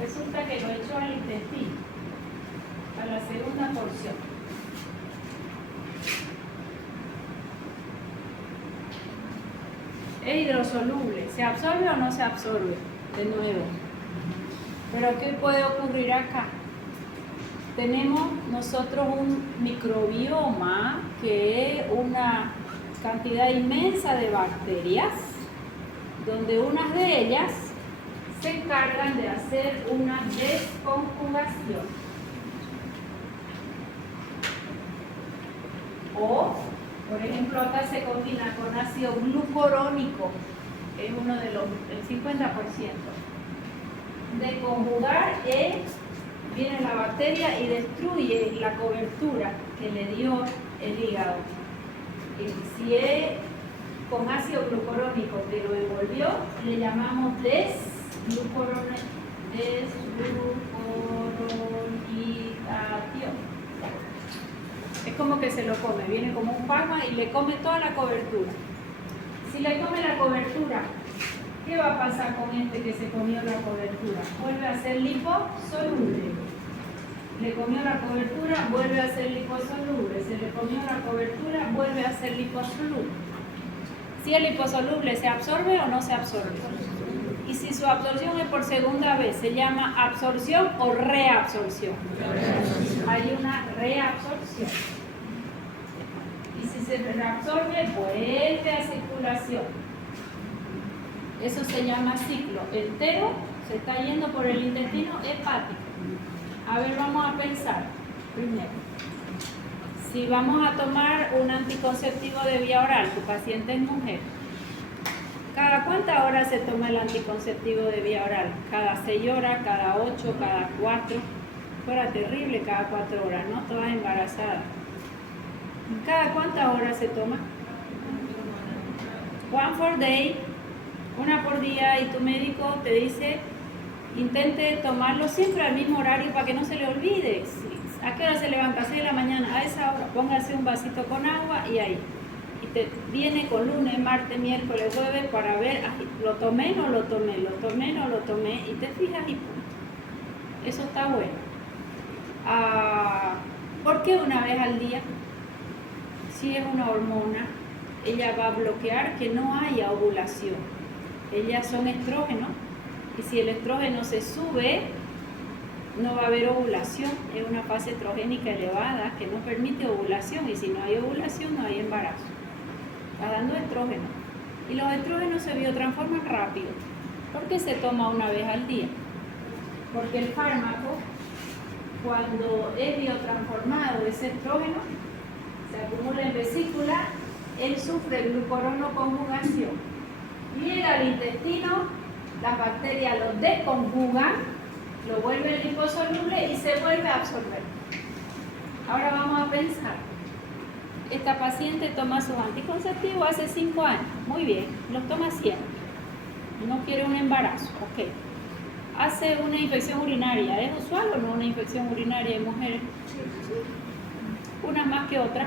Resulta que lo echó al intestino, a la segunda porción. Es hidrosoluble. ¿Se absorbe o no se absorbe? De nuevo. Pero ¿qué puede ocurrir acá? Tenemos nosotros un microbioma que es una cantidad inmensa de bacterias, donde unas de ellas se encargan de hacer una desconjugación. O, por ejemplo, acá se combina con ácido glucurónico, que es uno de los, el 50%. De conjugar viene la bacteria y destruye la cobertura que le dio el hígado. Y si es con ácido glucurónico que lo envolvió, le llamamos desglucuronización. Es como que se lo come, viene como un palma y le come toda la cobertura. Si le come la cobertura, ¿qué va a pasar con este que se comió la cobertura? Vuelve a ser liposoluble. Le comió la cobertura, vuelve a ser liposoluble. Se le comió la cobertura, vuelve a ser liposoluble. Si es liposoluble, ¿se absorbe o no se absorbe? Y si su absorción es por segunda vez, ¿se llama absorción o reabsorción? Hay una reabsorción. Y si se reabsorbe, vuelve a circulación. Eso se llama ciclo entero, se está yendo por el intestino hepático. A ver, vamos a pensar primero. Si vamos a tomar un anticonceptivo de vía oral, tu paciente es mujer, ¿cada cuántas horas se toma el anticonceptivo de vía oral? ¿Cada 6 horas, cada 8, cada 4? Fuera terrible cada 4 horas, ¿no? Todas embarazadas. ¿Cada cuántas horas se toma? 1 for day, una por día, y tu médico te dice, intente tomarlo siempre al mismo horario para que no se le olvide. ¿A qué hora se levanta? 6 de la mañana, a esa hora, póngase un vasito con agua y ahí. Y te viene con lunes, martes, miércoles, jueves para ver, lo tomé, no lo tomé, lo tomé, no lo tomé, y te fijas y punto. Eso está bueno. ¿Por qué una vez al día? Si es una hormona, ella va a bloquear que no haya ovulación. Ellas son estrógenos, y si el estrógeno se sube, no va a haber ovulación. Es una fase estrogénica elevada que no permite ovulación, y si no hay ovulación no hay embarazo. Está dando estrógeno. Y los estrógenos se biotransforman rápido. ¿Por qué se toma una vez al día? Porque el fármaco, cuando es biotransformado ese estrógeno, se acumula en vesícula, él sufre glucuronoconjugación. Llega al intestino, las bacterias lo desconjugan, lo vuelven liposoluble y se vuelve a absorber. Ahora vamos a pensar. Esta paciente toma sus anticonceptivos hace 5 años. Muy bien, los toma siempre. No quiere un embarazo, ok. Hace una infección urinaria. ¿Es usual o no una infección urinaria en mujeres? Unas más que otras.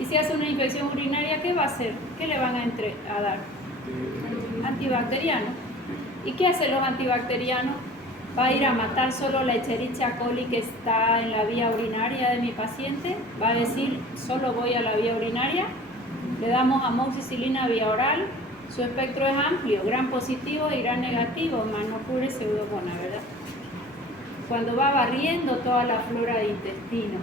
Y si hace una infección urinaria, ¿qué va a hacer? ¿Qué le van a dar? Antibacteriano. ¿Y qué hacen los antibacterianos? ¿Va a ir a matar solo la Escherichia coli que está en la vía urinaria de mi paciente? ¿Va a decir, solo voy a la vía urinaria? Le damos amoxicilina vía oral. Su espectro es amplio, gran positivo y gran negativo, más no cubre pseudomonas, ¿verdad? cuando va barriendo toda la flora de intestino.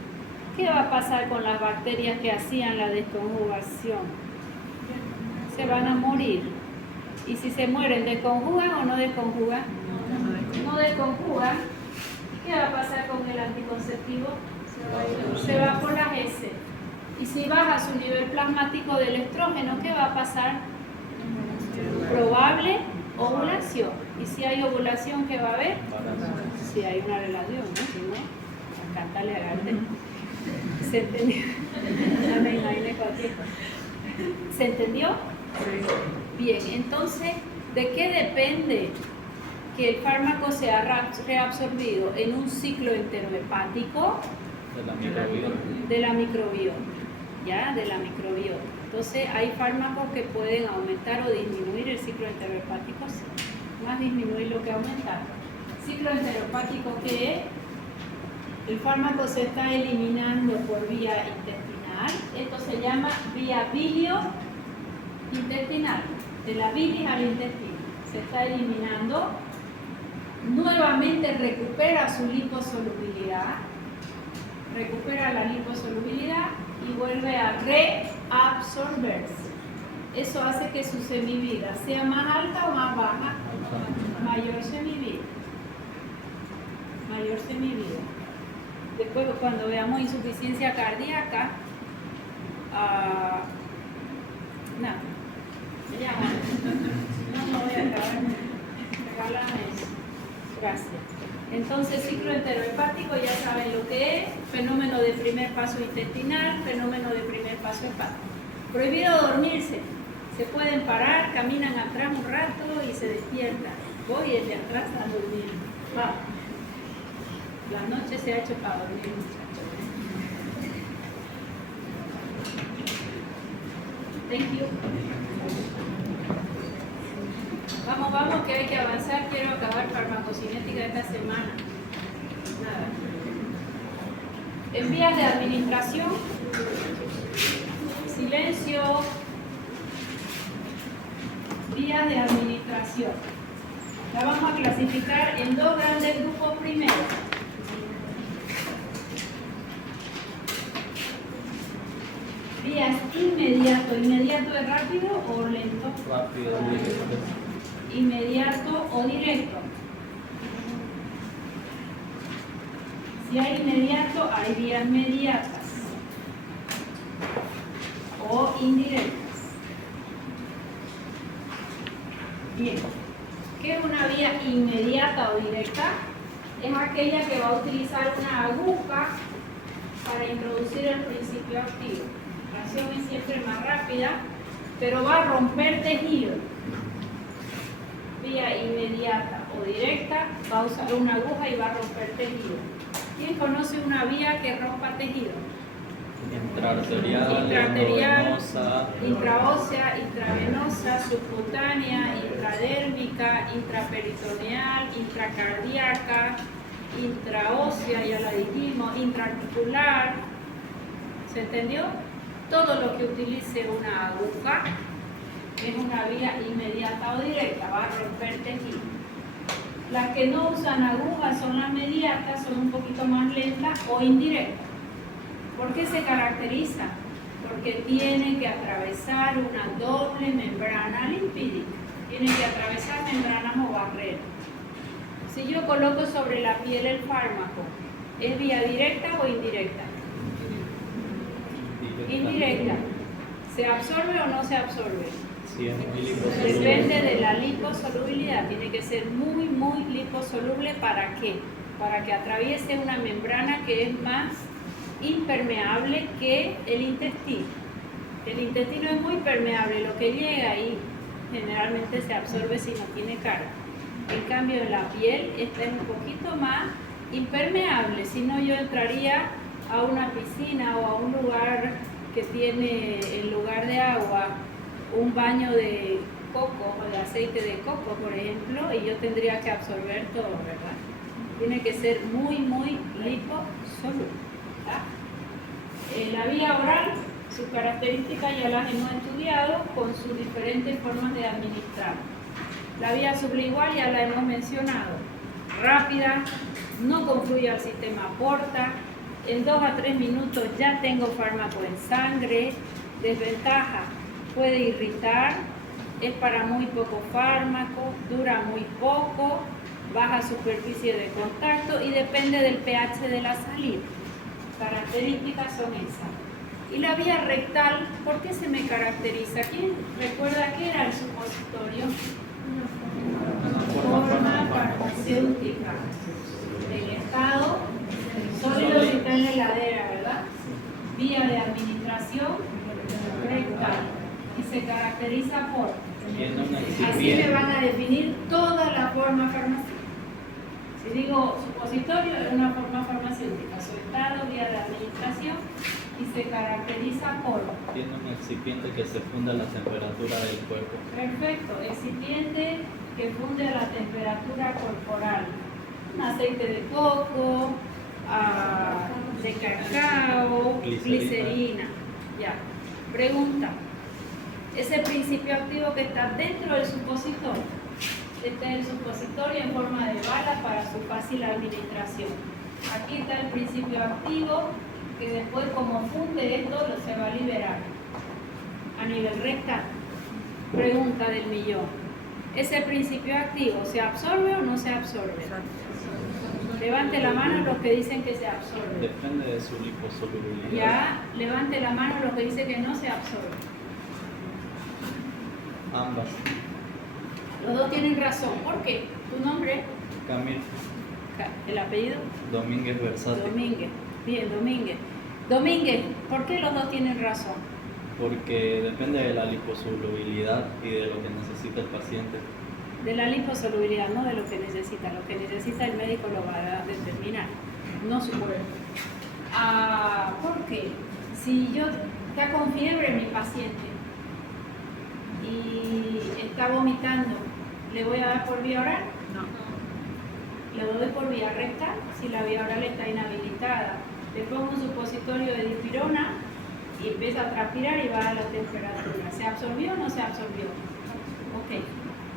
¿Qué va a pasar con las bacterias que hacían la desconjugación? Se van a morir. Y si se mueren, ¿desconjugan o no desconjugan? No desconjugan. ¿Qué va a pasar con el anticonceptivo? Se va por las heces. Y si baja su nivel plasmático del estrógeno, ¿qué va a pasar? Probable ovulación. Y si hay ovulación, ¿qué va a haber? Si hay una relación, ¿no? Si no, acá le agarré. ¿Se entendió? No me imaginé cualquier cosa. ¿Se entendió? Sí. Bien, entonces, ¿de qué depende que el fármaco sea reabsorbido en un ciclo enterohepático? De la microbiota. De la microbiota, ¿ya? De la microbiota. Entonces, hay fármacos que pueden aumentar o disminuir el ciclo enterohepático, sí. Más disminuirlo que aumentar. Ciclo enterohepático, ¿qué es? El fármaco se está eliminando por vía intestinal. Esto se llama vía bilio-intestinal. De la bilis al intestino. Se está eliminando. Nuevamente recupera su liposolubilidad. Recupera la liposolubilidad y vuelve a reabsorberse. Eso hace que su semivida sea más alta o más baja. Mayor semivida. Mayor semivida. Después, cuando veamos insuficiencia cardíaca, no, ya, no voy a acabar, regálame eso. Gracias. Entonces, ciclo enterohepático, ya saben lo que es, fenómeno de primer paso intestinal, fenómeno de primer paso hepático. Prohibido dormirse, se pueden parar, caminan atrás un rato y se despiertan. Voy y el de atrás está durmiendo. Va. La noche se ha hecho para dormir, muchachos. Thank you. Vamos, que hay que avanzar. Quiero acabar farmacocinética esta semana. Nada. En vías de administración, silencio. Vías de administración. La vamos a clasificar en dos grandes grupos primero. Vías inmediato. ¿Inmediato es rápido o lento? Rápido. Inmediato o directo. Si hay inmediato, hay vías mediatas o indirectas. Bien, ¿qué es una vía inmediata o directa? Es aquella que va a utilizar una aguja para introducir el principio activo. La acción es siempre más rápida, pero va a romper tejido. Vía inmediata o directa, va a usar una aguja y va a romper tejido. ¿Quién conoce una vía que rompa tejido? Intraarterial, intraósea, intravenosa, subcutánea, intradérmica, intraperitoneal, intracardíaca, intraósea, ya la dijimos, intraarticular. ¿Se entendió? Todo lo que utilice una aguja es una vía inmediata o directa, va a romper tejido. Las que no usan agujas son las mediatas, son un poquito más lentas o indirectas. ¿Por qué se caracteriza? Porque tiene que atravesar una doble membrana lipídica. Tiene que atravesar membranas o barreras. Si yo coloco sobre la piel el fármaco, ¿es vía directa o indirecta? Indirecta. ¿Se absorbe o no se absorbe? Sí, es muy liposoluble. Depende de la liposolubilidad. Tiene que ser muy, muy liposoluble. ¿Para qué? Para que atraviese una membrana que es más impermeable que el intestino. El intestino es muy permeable, lo que llega ahí generalmente se absorbe si no tiene carga. En cambio en la piel esta es un poquito más impermeable, si no yo entraría a una piscina o a un lugar que tiene en lugar de agua un baño de coco o de aceite de coco, por ejemplo, y yo tendría que absorber todo, ¿verdad? Tiene que ser muy, muy liposoluble. La vía oral, sus características ya las hemos estudiado con sus diferentes formas de administrar. La vía sublingual ya la hemos mencionado. rápida, no confluye al sistema porta, en 2 a 3 minutos ya tengo fármaco en sangre. Desventaja, puede irritar, es para muy poco fármaco, dura muy poco, baja superficie de contacto y depende del pH de la salida. Características son esas. Y la vía rectal, ¿por qué se me caracteriza? ¿Quién recuerda qué era el supositorio? Forma farmacéutica. El estado sólido si está en la heladera, ¿verdad? Vía de administración rectal. Y se caracteriza por... Así me van a definir toda la forma farmacéutica. Si digo supositorio, es una forma farmacéutica, su estado, vía de administración, y se caracteriza por... Tiene un excipiente que se funde a la temperatura del cuerpo. Perfecto, excipiente que funde a la temperatura corporal. Un aceite de coco, de cacao, glicerina. Ya. Pregunta. Ese principio activo que está dentro del supositorio. Este es el supositorio en forma de bala para su fácil administración. Aquí está el principio activo que después como funde esto se va a liberar. A nivel rectal. Pregunta del millón. ¿Ese principio activo se absorbe o no se absorbe? Levante la mano los que dicen que se absorbe. Depende de su liposolubilidad. Ya, levante la mano los que dicen que no se absorbe. Ambas. Los dos tienen razón. ¿Por qué? ¿Tu nombre? Camil. ¿El apellido? Domínguez Versátil. Domínguez. Bien, Domínguez. Domínguez, ¿por qué los dos tienen razón? Porque depende de la liposolubilidad y de lo que necesita el paciente. De la liposolubilidad, no de lo que necesita. Lo que necesita el médico lo va a determinar, no su cuerpo. ¿Por qué? Si yo está con fiebre mi paciente y está vomitando, ¿le voy a dar por vía oral? No. Le doy por vía rectal si la vía oral está inhabilitada. Le pongo un supositorio de dipirona y empieza a transpirar y baja la temperatura. ¿Se absorbió o no se absorbió? Ok.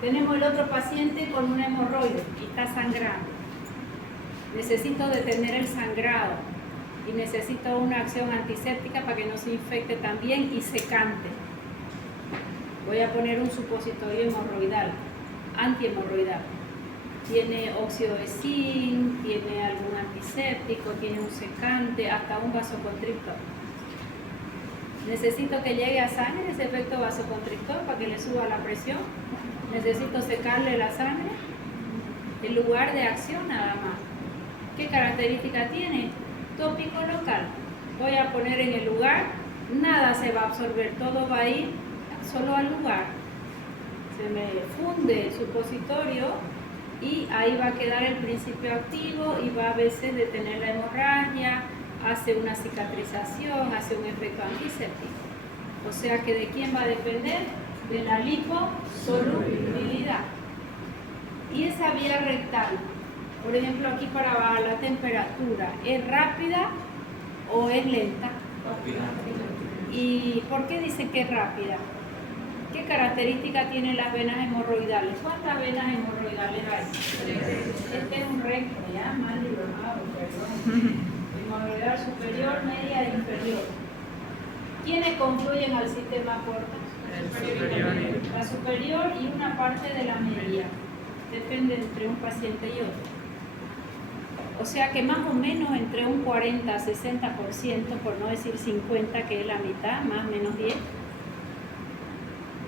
Tenemos el otro paciente con un hemorroide y está sangrando. Necesito detener el sangrado y necesito una acción antiséptica para que no se infecte también y secante. Voy a poner un supositorio hemorroidal, antihemorroidal. Tiene óxido de zinc, tiene algún antiséptico, tiene un secante, hasta un vasoconstrictor. Necesito que llegue a sangre ese efecto vasoconstrictor para que le suba la presión. Necesito secarle la sangre. El lugar de acción nada más. ¿Qué característica tiene? Tópico local. Voy a poner en el lugar, nada se va a absorber, todo va a ir solo al lugar. Se me funde el supositorio y ahí va a quedar el principio activo y va a veces detener la hemorragia, hace una cicatrización, hace un efecto antiséptico. O sea que ¿de quién va a depender? De la liposolubilidad. Y esa vía rectal, por ejemplo aquí para bajar la temperatura, ¿es rápida o es lenta? Rápida. ¿Y por qué dicen que es rápida? ¿Qué características tienen las venas hemorroidales? ¿Cuántas venas hemorroidales hay? Este es un recto, ya, mal dibujado, perdón. Hemorroidal superior, media e inferior. ¿Quiénes confluyen al sistema porta? La superior y una parte de la media. Depende entre un paciente y otro. O sea que más o menos entre un 40 a 60%, por no decir 50, que es la mitad, más o menos 10,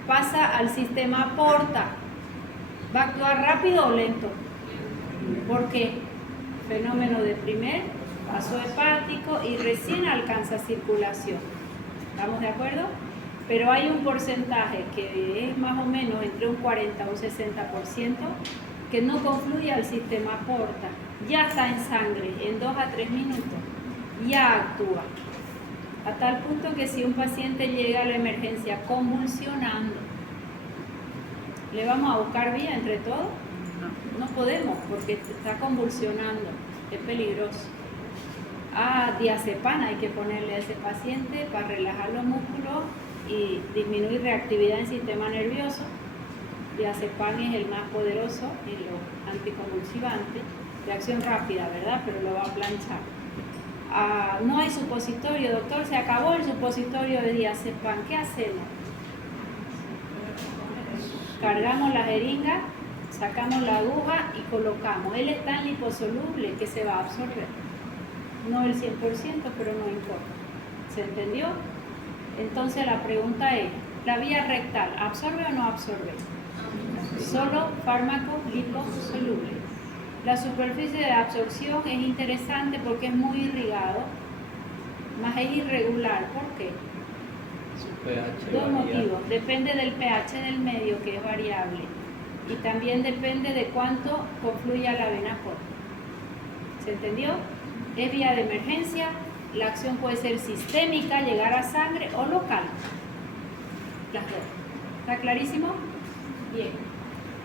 pasa al sistema porta. ¿Va a actuar rápido o lento? ¿Por qué? Fenómeno de primer paso hepático y recién alcanza circulación. ¿Estamos de acuerdo? Pero hay un porcentaje que es más o menos entre un 40 a un 60% que no confluye al sistema porta. Ya está en sangre en 2 a 3 minutos. Ya actúa. A tal punto que si un paciente llega a la emergencia convulsionando, ¿le vamos a buscar vía entre todos? No podemos porque está convulsionando. Es peligroso. Diazepam hay que ponerle a ese paciente para relajar los músculos y disminuir reactividad en el sistema nervioso. Diazepam es el más poderoso en los anticonvulsivantes, de acción rápida, ¿verdad? Pero lo va a planchar. No hay supositorio, doctor, se acabó el supositorio de diazepam. ¿Qué hacemos? Cargamos la jeringa, sacamos la aguja y colocamos. Él es tan liposoluble que se va a absorber. No el 100%, pero no importa. ¿Se entendió? Entonces la pregunta es, ¿la vía rectal absorbe o no absorbe? Solo fármacos liposolubles. La superficie de absorción es interesante porque es muy irrigado, más es irregular. ¿Por qué? Su pH Dos varía. motivos. Depende del pH del medio, que es variable, y también depende de cuánto confluye a la vena porta. ¿Se entendió? Es vía de emergencia. La acción puede ser sistémica, llegar a sangre, o local. Las dos. ¿Está clarísimo? Bien.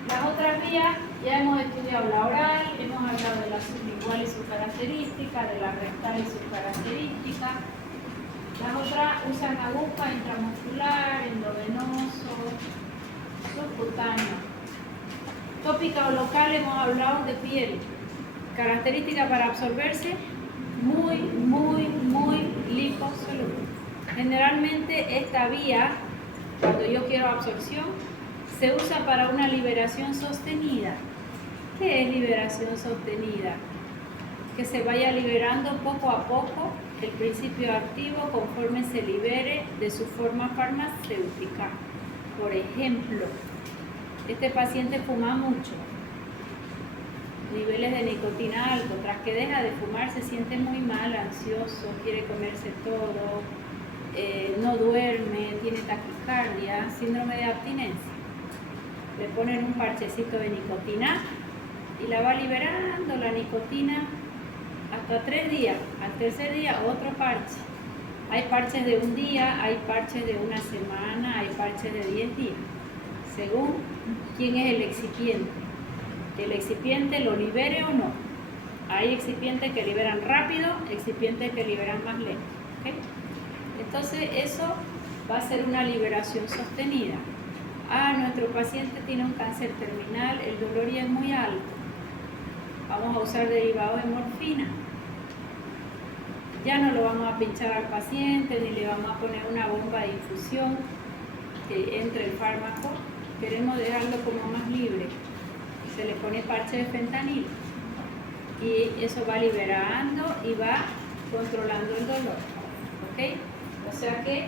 Las otras vías, ya hemos estudiado la oral, hemos hablado de la sublingual y sus características, de la rectal y sus características. Las otras usan aguja intramuscular, endovenoso, subcutáneo. Tópica o local, hemos hablado de piel. Característica para absorberse, muy liposoluble. Generalmente esta vía, cuando yo quiero absorción, se usa para una liberación sostenida. ¿Qué es liberación sostenida? Que se vaya liberando poco a poco el principio activo conforme se libere de su forma farmacéutica. Por ejemplo, este paciente fuma mucho, niveles de nicotina alto, tras que deja de fumar se siente muy mal, ansioso, quiere comerse todo, no duerme, tiene taquicardia, síndrome de abstinencia. Le ponen un parchecito de nicotina y la va liberando la nicotina hasta 3 días. Al tercer día otro parche. Hay parches de un día, hay parches de una semana, hay parches de 10 días, según quién es el excipiente. Que el excipiente lo libere o no. Hay excipientes que liberan rápido, excipientes que liberan más lento. ¿Okay? Entonces eso va a ser una liberación sostenida. Nuestro paciente tiene un cáncer terminal, el dolor ya es muy alto. Vamos a usar derivados de morfina. Ya no lo vamos a pinchar al paciente, ni le vamos a poner una bomba de infusión que entre el fármaco. Queremos dejarlo como más libre. Se le pone parche de fentanilo. Y eso va liberando y va controlando el dolor. ¿Ok? O sea que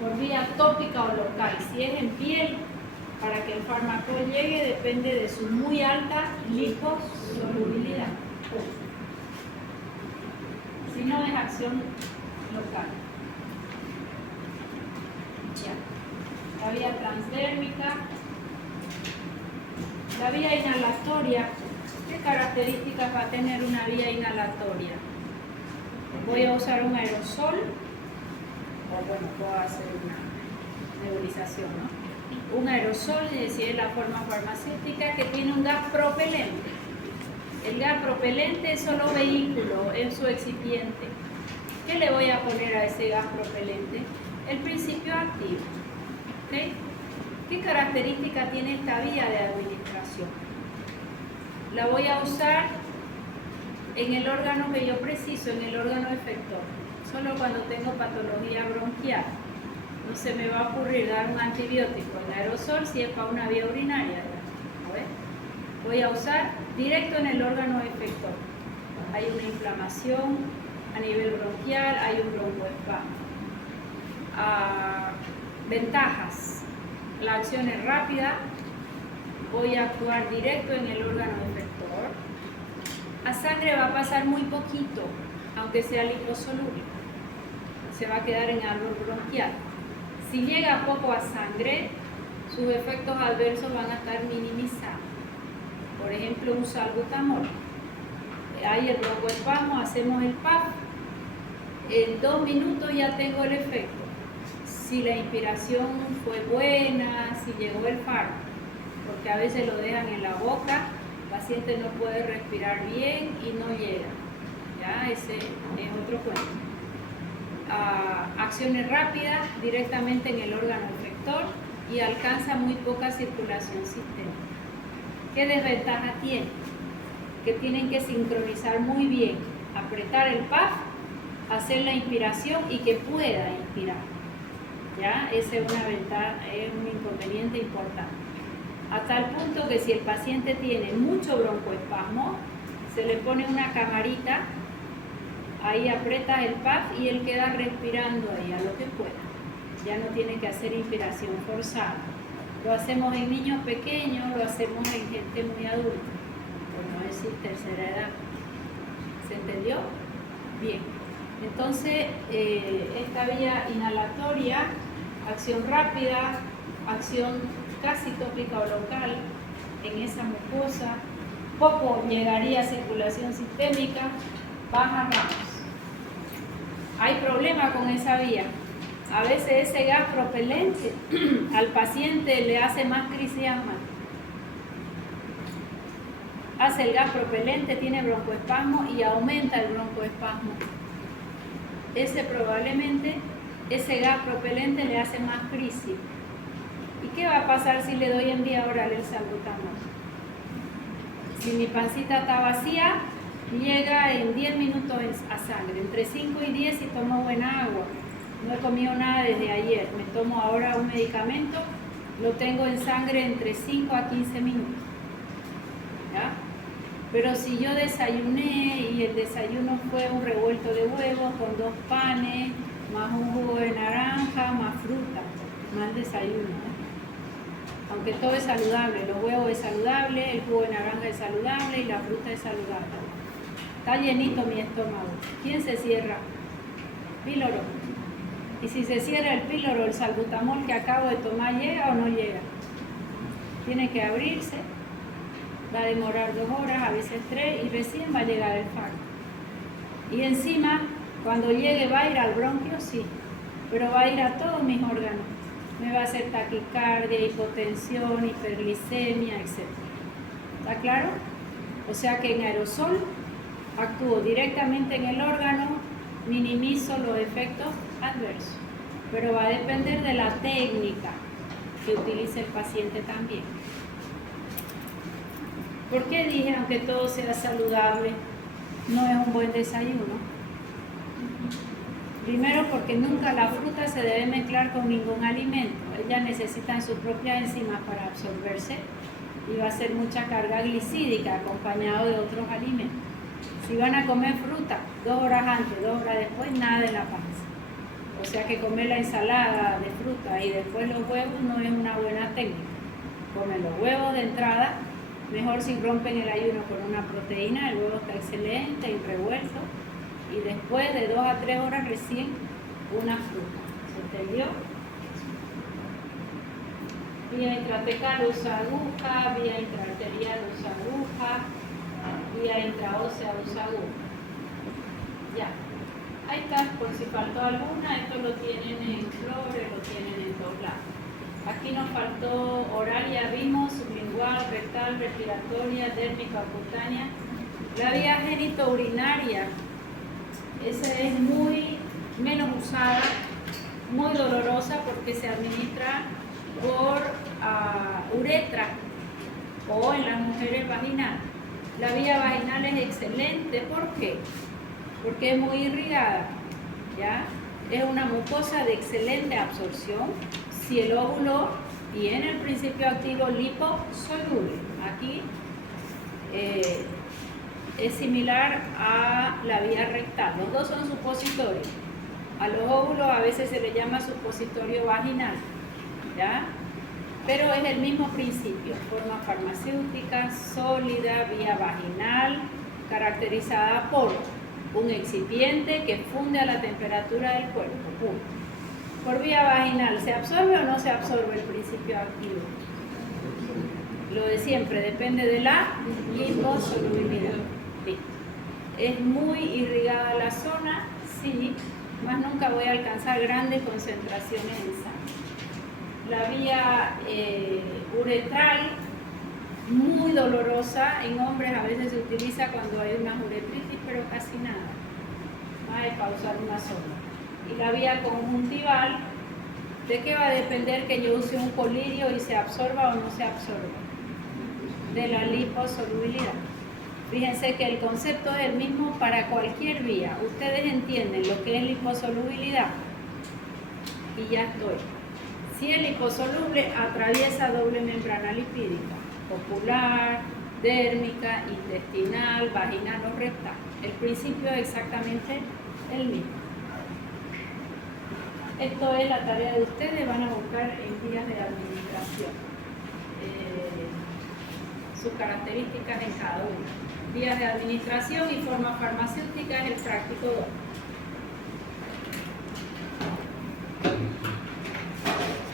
por vía tópica o local, si es en piel, para que el fármaco llegue depende de su muy alta liposolubilidad. Si no, es acción local. Ya. La vía transdérmica, la vía inhalatoria. ¿Qué características va a tener una vía inhalatoria? Voy a usar un aerosol, o bueno, puedo hacer una nebulización, ¿no? Un aerosol, es decir, es la forma farmacéutica que tiene un gas propelente. El gas propelente es solo vehículo, es su excipiente. ¿Qué le voy a poner a ese gas propelente? El principio activo. ¿Okay? ¿Qué característica tiene esta vía de administración? La voy a usar en el órgano que yo preciso, en el órgano efector. Solo cuando tengo patología bronquial. No se me va a ocurrir dar un antibiótico en aerosol si es para una vía urinaria. Voy a usar directo en el órgano efector. Hay una inflamación a nivel bronquial, hay un broncoespasmo. Ventajas. La acción es rápida. Voy a actuar directo en el órgano efector. A sangre va a pasar muy poquito, aunque sea liposoluble. Se va a quedar en árbol bronquial. Si llega poco a sangre, sus efectos adversos van a estar minimizados. Por ejemplo, un salbutamol. Hay el broncoespasmo, hacemos el PAP. En 2 minutos ya tengo el efecto. Si la inspiración fue buena, si llegó el fármaco, porque a veces lo dejan en la boca, el paciente no puede respirar bien y no llega. Ya, ese es otro cuento. Acciones rápidas directamente en el órgano efector y alcanza muy poca circulación sistémica. ¿Qué desventaja tiene? Que tienen que sincronizar muy bien, apretar el PAF, hacer la inspiración y que pueda inspirar. ¿Ya? Esa es una ventaja, es un inconveniente importante. A tal punto que si el paciente tiene mucho broncoespasmo, se le pone una camarita, ahí aprieta el PAF y él queda respirando ahí a lo que pueda. Ya no tiene que hacer inspiración forzada. Lo hacemos en niños pequeños, lo hacemos en gente muy adulta, por no decir tercera edad. ¿Se entendió? Bien. Entonces, esta vía inhalatoria, acción rápida, acción casi tópica o local en esa mucosa, poco llegaría a circulación sistémica, baja ramos. Hay problema con esa vía. A veces ese gas propelente al paciente le hace más crisis asmática. Hace el gas propelente, tiene broncoespasmo y aumenta el broncoespasmo. Probablemente ese gas propelente le hace más crisis. ¿Y qué va a pasar si le doy en vía oral el salbutamol? Si mi pancita está vacía, llega en 10 minutos a sangre, entre 5 y 10 si tomo buena agua. No he comido nada desde ayer, me tomo ahora un medicamento, lo tengo en sangre entre 5 a 15 minutos. ¿Ya? Pero si yo desayuné y el desayuno fue un revuelto de huevos con 2 panes, más un jugo de naranja, más fruta, más desayuno. Aunque todo es saludable, los huevos es saludable, el jugo de naranja es saludable y la fruta es saludable. Está llenito mi estómago. ¿Quién se cierra? Píloro. Y si se cierra el píloro, el salbutamol que acabo de tomar, ¿llega o no llega? Tiene que abrirse, va a demorar 2 horas, a veces 3, y recién va a llegar el fármaco. Y encima, cuando llegue, va a ir al bronquio, sí, pero va a ir a todos mis órganos. Me va a hacer taquicardia, hipotensión, hiperglicemia, etc. ¿Está claro? O sea que en aerosol actúo directamente en el órgano, minimizo los efectos adversos, pero va a depender de la técnica que utilice el paciente también. ¿Por qué dije, aunque todo sea saludable, no es un buen desayuno? Primero porque nunca la fruta se debe mezclar con ningún alimento. Ellas necesitan sus propias enzimas para absorberse y va a ser mucha carga glicídica acompañado de otros alimentos. Si van a comer fruta 2 horas antes, 2 horas después, nada de la panza. O sea que comer la ensalada de fruta y después los huevos no es una buena técnica. Comen los huevos de entrada, mejor si rompen el ayuno con una proteína, el huevo está excelente y revuelto. Y después de 2 a 3 horas recién una fruta. ¿Se entendió? Vía intratecal usa aguja, vía intraarterial usa aguja, vía intraósea usa aguja. Ya. Ahí está, por si faltó alguna, esto lo tienen en Flore, lo tienen en todos lados. Aquí nos faltó oral, ya vimos, sublingual, rectal, respiratoria, dérmica, cutánea. La vía genitourinaria. Esa es muy menos usada, muy dolorosa porque se administra por uretra o en las mujeres vaginal. La vía vaginal es excelente, ¿por qué? Porque es muy irrigada, ¿ya? Es una mucosa de excelente absorción. Si el óvulo tiene el principio activo liposoluble, aquí es similar a la vía rectal. Los dos son supositorios. A los óvulos a veces se le llama supositorio vaginal, ¿ya? Pero es el mismo principio, forma farmacéutica, sólida, vía vaginal, caracterizada por un excipiente que funde a la temperatura del cuerpo. Punto. Por vía vaginal, ¿se absorbe o no se absorbe el principio activo? Lo de siempre, depende de la liposolubilidad. Listo. Es muy irrigada la zona, sí, más nunca voy a alcanzar grandes concentraciones en sangre. La vía uretral, muy dolorosa, en hombres a veces se utiliza cuando hay una uretritis, pero casi nada, más es para usar una sola. Y la vía conjuntival, ¿De qué va a depender que yo use un colirio y se absorba o no se absorba? De la liposolubilidad. Fíjense que el concepto es el mismo para cualquier vía. Ustedes entienden lo que es liposolubilidad y ya estoy. Si es liposoluble, atraviesa doble membrana lipídica, ocular, dérmica, intestinal, vaginal o rectal. El principio es exactamente el mismo. Esto es la tarea de ustedes, van a buscar en guías de administración sus características en cada uno. Guías de administración y forma farmacéutica es el práctico 2.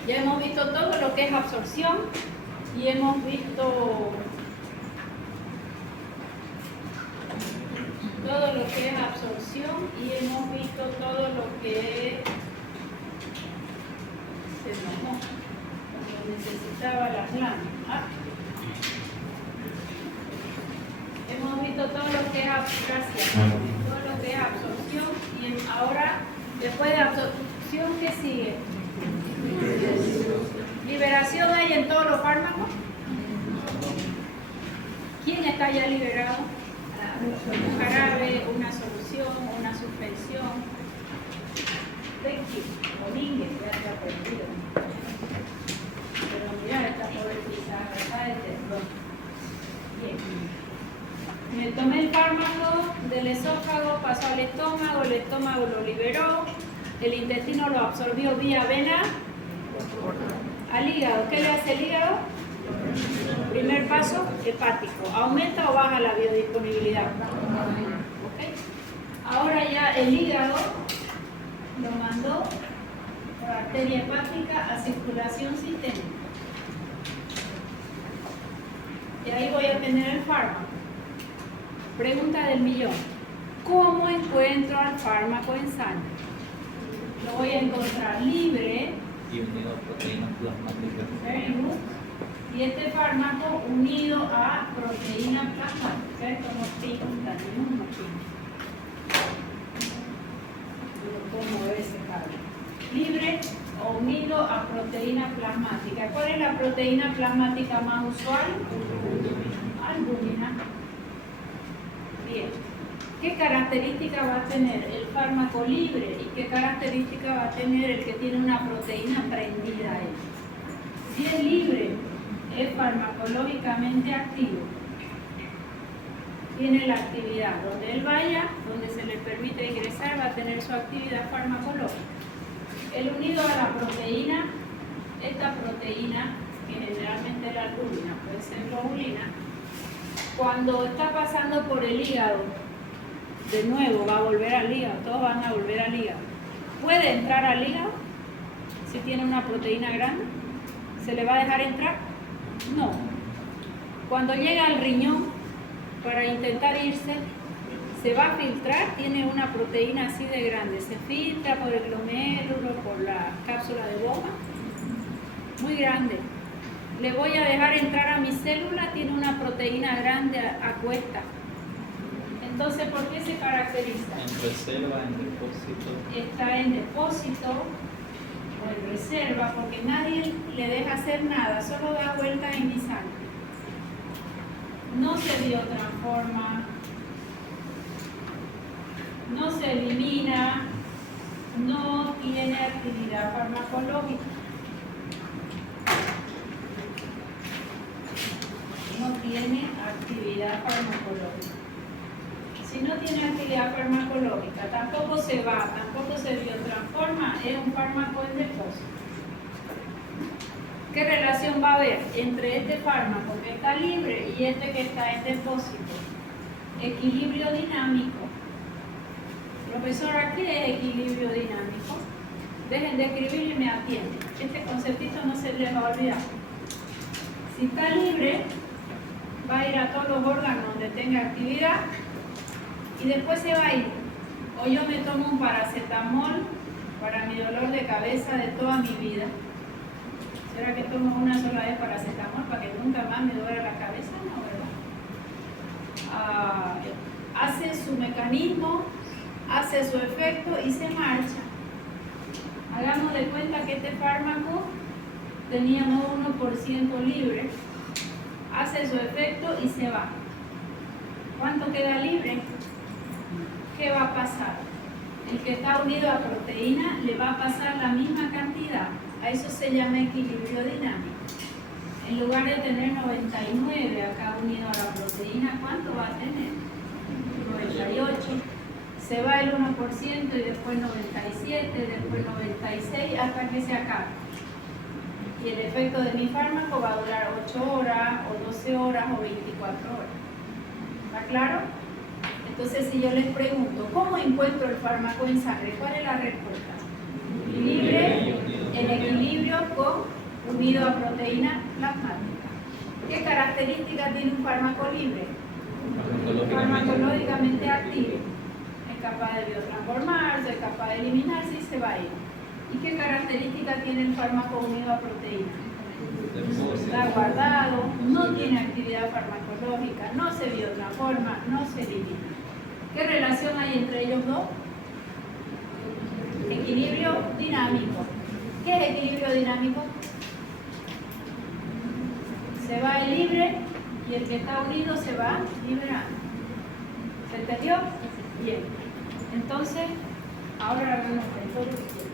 Ya hemos visto todo lo que es absorción y hemos visto todo lo que es absorción y hemos visto todo lo que se enojó, cuando necesitaba las láminas. Hemos visto todo lo que es todo lo que es absorción y ahora, después de absorción, ¿qué sigue? Liberación hay en todos los fármacos. ¿Quién está ya liberado? Un jarabe, una solución, una suspensión. Becky, Domínguez, ya se ha perdido. Pero mira, esta pobre pizarra está de terror. Bien. Me tomé el fármaco del esófago, pasó al estómago, el estómago lo liberó, el intestino lo absorbió vía vena al hígado. ¿Qué le hace el hígado? Primer paso, hepático. ¿Aumenta o baja la biodisponibilidad? ¿Okay? Ahora ya el hígado lo mandó por arteria hepática a circulación sistémica. Y ahí voy a tener el fármaco. Pregunta del millón. ¿Cómo encuentro al fármaco en sangre? Lo voy a encontrar libre. Y unido a proteínas plasmáticas. Y este fármaco unido a proteína plasmática. Esto no pinta ningún motivo. ¿Cómo es ese cable? Libre o unido a proteína plasmática. ¿Cuál es la proteína plasmática más usual? Albúmina. Bien. ¿Qué característica va a tener el fármaco libre y qué característica va a tener el que tiene una proteína prendida ahí? Si es libre, es farmacológicamente activo. Tiene la actividad. Donde él vaya, donde se le permite ingresar, va a tener su actividad farmacológica. El unido a la proteína, esta proteína, que generalmente es la albúmina, puede ser globulina, cuando está pasando por el hígado, de nuevo va a volver al hígado, todos van a volver al hígado. ¿Puede entrar al hígado si tiene una proteína grande? ¿Se le va a dejar entrar? No. Cuando llega al riñón para intentar irse, se va a filtrar, tiene una proteína así de grande, se filtra por el glomérulo, por la cápsula de Bowman, muy grande. Le voy a dejar entrar a mi célula, tiene una proteína grande a cuesta. Entonces, ¿por qué se caracteriza? En reserva, en depósito. Está en depósito o en reserva, porque nadie le deja hacer nada, solo da vueltas en mi sangre. No se biotransforma, no se elimina, no tiene actividad farmacológica. No tiene actividad farmacológica. Si no tiene actividad farmacológica, tampoco se va, tampoco se biotransforma, es un fármaco en depósito. ¿Qué relación va a haber entre este fármaco que está libre y este que está en depósito? Equilibrio dinámico. Profesora, ¿qué es equilibrio dinámico? Dejen de escribir y me atienden. Este conceptito no se les va a olvidar. Si está libre, va a ir a todos los órganos donde tenga actividad y después se va a ir. O yo me tomo un paracetamol para mi dolor de cabeza de toda mi vida. ¿Será que tomo una sola vez paracetamol para que nunca más me duela la cabeza? No, ¿verdad? Hace su mecanismo, hace su efecto y se marcha. Hagamos de cuenta que este fármaco teníamos 1% libre, hace su efecto y se va. ¿Cuánto queda libre? ¿Qué va a pasar? El que está unido a proteína le va a pasar la misma cantidad. A eso se llama equilibrio dinámico. En lugar de tener 99 acá unido a la proteína, ¿cuánto va a tener? 98. Se va el 1% y después 97, después 96, hasta que se acabe. Y el efecto de mi fármaco va a durar 8 horas, o 12 horas, o 24 horas. ¿Está claro? Entonces, si yo les pregunto, ¿cómo encuentro el fármaco en sangre? ¿Cuál es la respuesta? Libre, el equilibrio unido a proteína plasmática. ¿Qué características tiene un fármaco libre? Farmacológicamente activo. Es capaz de biotransformarse, es capaz de eliminarse y se va a ir. ¿Y qué características tiene el fármaco unido a proteína? Está guardado, no tiene actividad farmacológica, no se biotransforma, no se elimina. ¿Qué relación hay entre ellos dos? Equilibrio dinámico. ¿Qué es equilibrio dinámico? Se va el libre y el que está unido se va liberando. ¿Se entendió? Bien. Entonces, ahora vemos todo lo que quiero.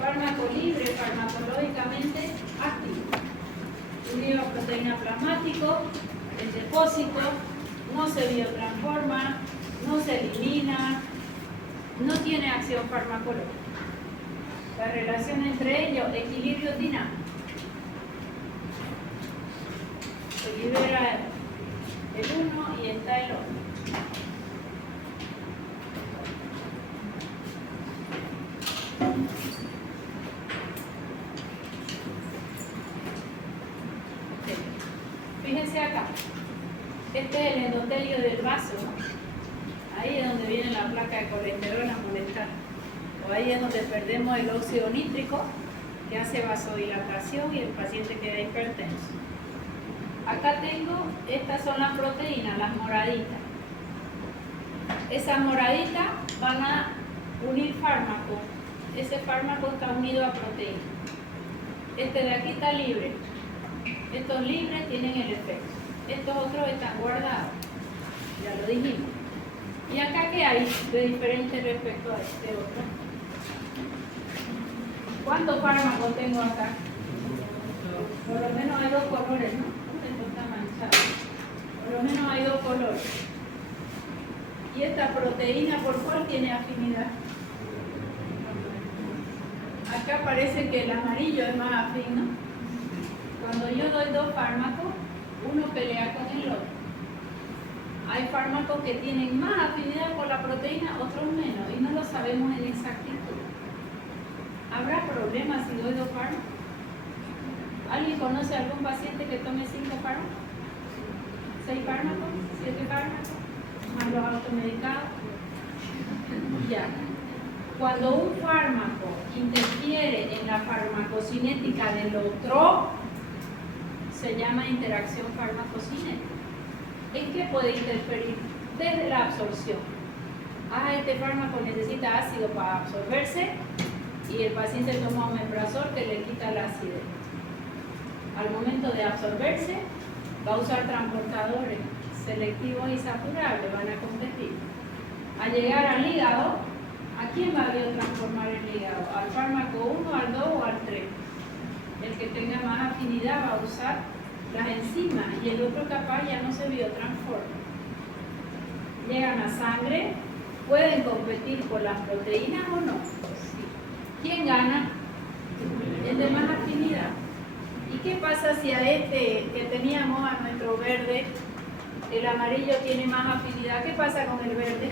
Fármaco libre, farmacológicamente activo. Unido a proteína plasmático, el depósito, no se biotransforma, no se elimina, no tiene acción farmacológica. La relación entre ellos, equilibrio dinámico. Se libera el uno y está el otro. Fíjense acá, este es el endotelio del vaso, ahí es donde viene la placa de colesterol a molestar, o ahí es donde perdemos el óxido nítrico que hace vasodilatación y el paciente queda hipertenso. Acá tengo, estas son las proteínas, las moraditas. Esas moraditas van a unir fármaco, ese fármaco está unido a proteína. Este de aquí está libre. Estos libres tienen el efecto. Estos otros están guardados. Ya lo dijimos. ¿Y acá qué hay de diferente respecto a este otro? ¿Cuántos fármacos tengo acá? Por lo menos hay dos colores, ¿no? Esto está manchado. Por lo menos hay dos colores. ¿Y esta proteína por cuál tiene afinidad? Acá parece que el amarillo es más afín, ¿no? Cuando yo doy dos fármacos, uno pelea con el otro. Hay fármacos que tienen más afinidad por la proteína, otros menos, y no lo sabemos en exactitud. ¿Habrá problemas si doy dos fármacos? ¿Alguien conoce algún paciente que tome 5 fármacos? ¿6 fármacos? ¿7 fármacos? ¿Más los automedicados? Ya. Cuando un fármaco interfiere en la farmacocinética del otro, se llama interacción farmacocinética. ¿En qué puede interferir? Desde la absorción. Este fármaco necesita ácido para absorberse y el paciente toma omeprazol que le quita la acidez. Al momento de absorberse, va a usar transportadores selectivos y saturables, van a competir. Al llegar al hígado, ¿a quién va a biotransformar el hígado? ¿Al fármaco 1, al 2 o al 3? El que tenga más afinidad va a usar las enzimas y el otro capaz ya no se biotransforma. Llegan a sangre, ¿pueden competir por las proteínas o no? Sí. ¿Quién gana? El de más afinidad. ¿Y qué pasa si a este que teníamos, a nuestro verde, el amarillo tiene más afinidad? ¿Qué pasa con el verde?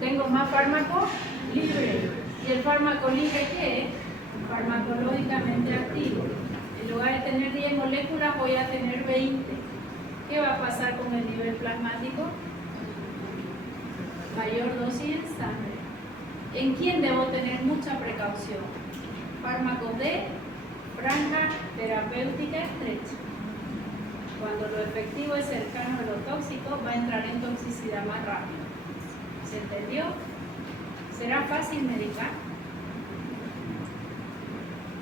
Tengo más fármaco libre. ¿Y el fármaco libre qué es? Farmacológicamente activo. En lugar de tener 10 moléculas voy a tener 20. ¿Qué va a pasar con el nivel plasmático? Mayor dosis en sangre. ¿En quién debo tener mucha precaución? Fármacos de franja terapéutica estrecha. Cuando lo efectivo es cercano a lo tóxico, va a entrar en toxicidad más rápido. ¿Se entendió? ¿Será fácil medicar?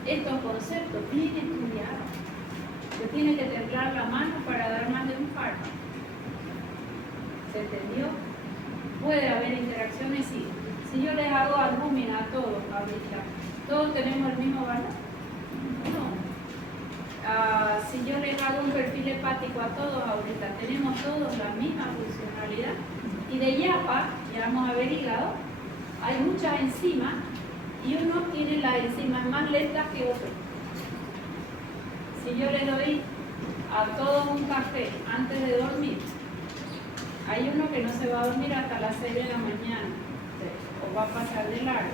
Estos conceptos bien estudiados. Se tiene que temblar la mano para dar más de un fármaco. ¿Se entendió? Puede haber interacciones, sí. Si yo les hago albúmina a todos ahorita, ¿todos tenemos el mismo valor? No. Si yo les hago un perfil hepático a todos ahorita, ¿tenemos todos la misma funcionalidad? Y de YAPA, ya vamos a ver hígado, hay muchas enzimas y unos tienen las enzimas más lentas que otros. Si yo les doy a todos un café antes de dormir, hay uno que no se va a dormir hasta las 6 de la mañana, o va a pasar de largo.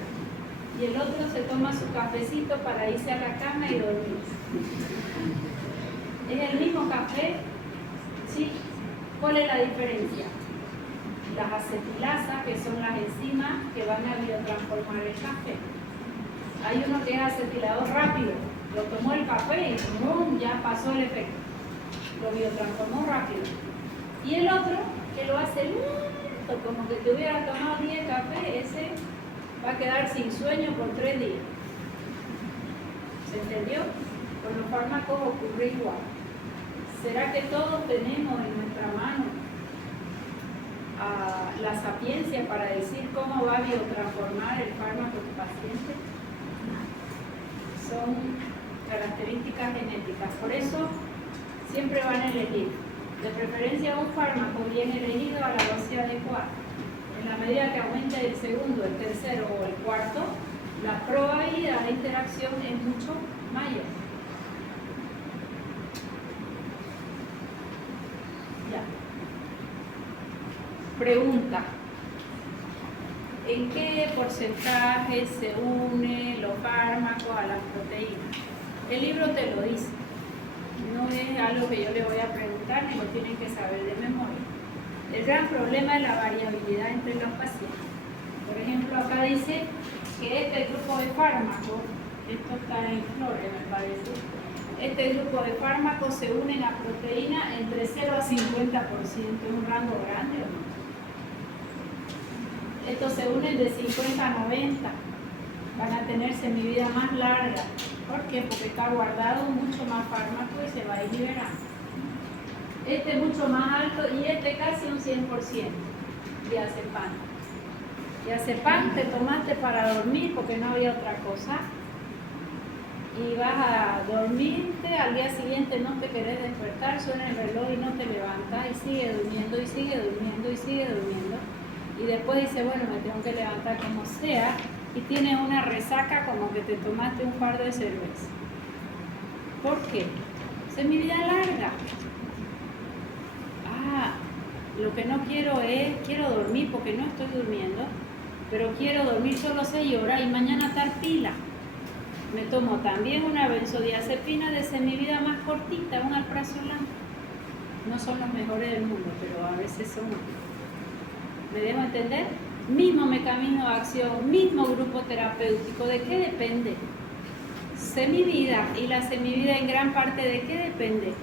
Y el otro se toma su cafecito para irse a la cama y dormir. ¿Es el mismo café? ¿Sí? ¿Cuál es la diferencia? Las acetilasas, que son las enzimas que van a biotransformar el café. Hay uno que es acetilador rápido, lo tomó el café y ¡bum! Ya pasó el efecto. Lo biotransformó rápido. Y el otro, que lo hace lento, como que te hubiera tomado 10 cafés, ese va a quedar sin sueño por 3 días. ¿Se entendió? Con los fármacos ocurre igual. ¿Será que todos tenemos en nuestra mano la sapiencia para decir cómo va a biotransformar el fármaco del paciente? Son características genéticas. Por eso siempre van a elegir, de preferencia, un fármaco bien elegido a la dosis adecuada. En la medida que aumente el segundo, el tercero o el cuarto, la probabilidad de interacción es mucho mayor. Ya. Pregunta: ¿en qué porcentaje se unen los fármacos a las proteínas? El libro te lo dice. No es algo que yo le voy a preguntar, ni lo tienen que saber de memoria. El gran problema es la variabilidad entre los pacientes. Por ejemplo, acá dice que este grupo de fármacos, esto está en Flores, me parece, este grupo de fármacos se unen a proteína entre 0 a 50%, es un rango grande, ¿o no? Estos se unen de 50 a 90, van a tener semivida más larga. ¿Por qué? Porque está guardado mucho más fármaco y se va a ir liberando. Este mucho más alto y este casi un 100% diazepam. Diazepam te tomaste para dormir porque no había otra cosa. Y vas a dormirte, al día siguiente no te querés despertar, suena el reloj y no te levantas y sigue durmiendo y sigue durmiendo y sigue durmiendo. Y después dice, bueno, me tengo que levantar como sea, y tienes una resaca como que te tomaste un par de cervezas. ¿Por qué? Semivida larga. Lo que no quiero es, quiero dormir porque no estoy durmiendo, pero quiero dormir solo 6 horas y mañana estar pila. Me tomo también una benzodiazepina de semivida más cortita, un alprazolam. No son los mejores del mundo, pero a veces son. ¿Me dejo entender? Mismo mecanismo de acción, mismo grupo terapéutico. ¿De qué depende? Semivida. ¿Y la semivida en gran parte de qué depende?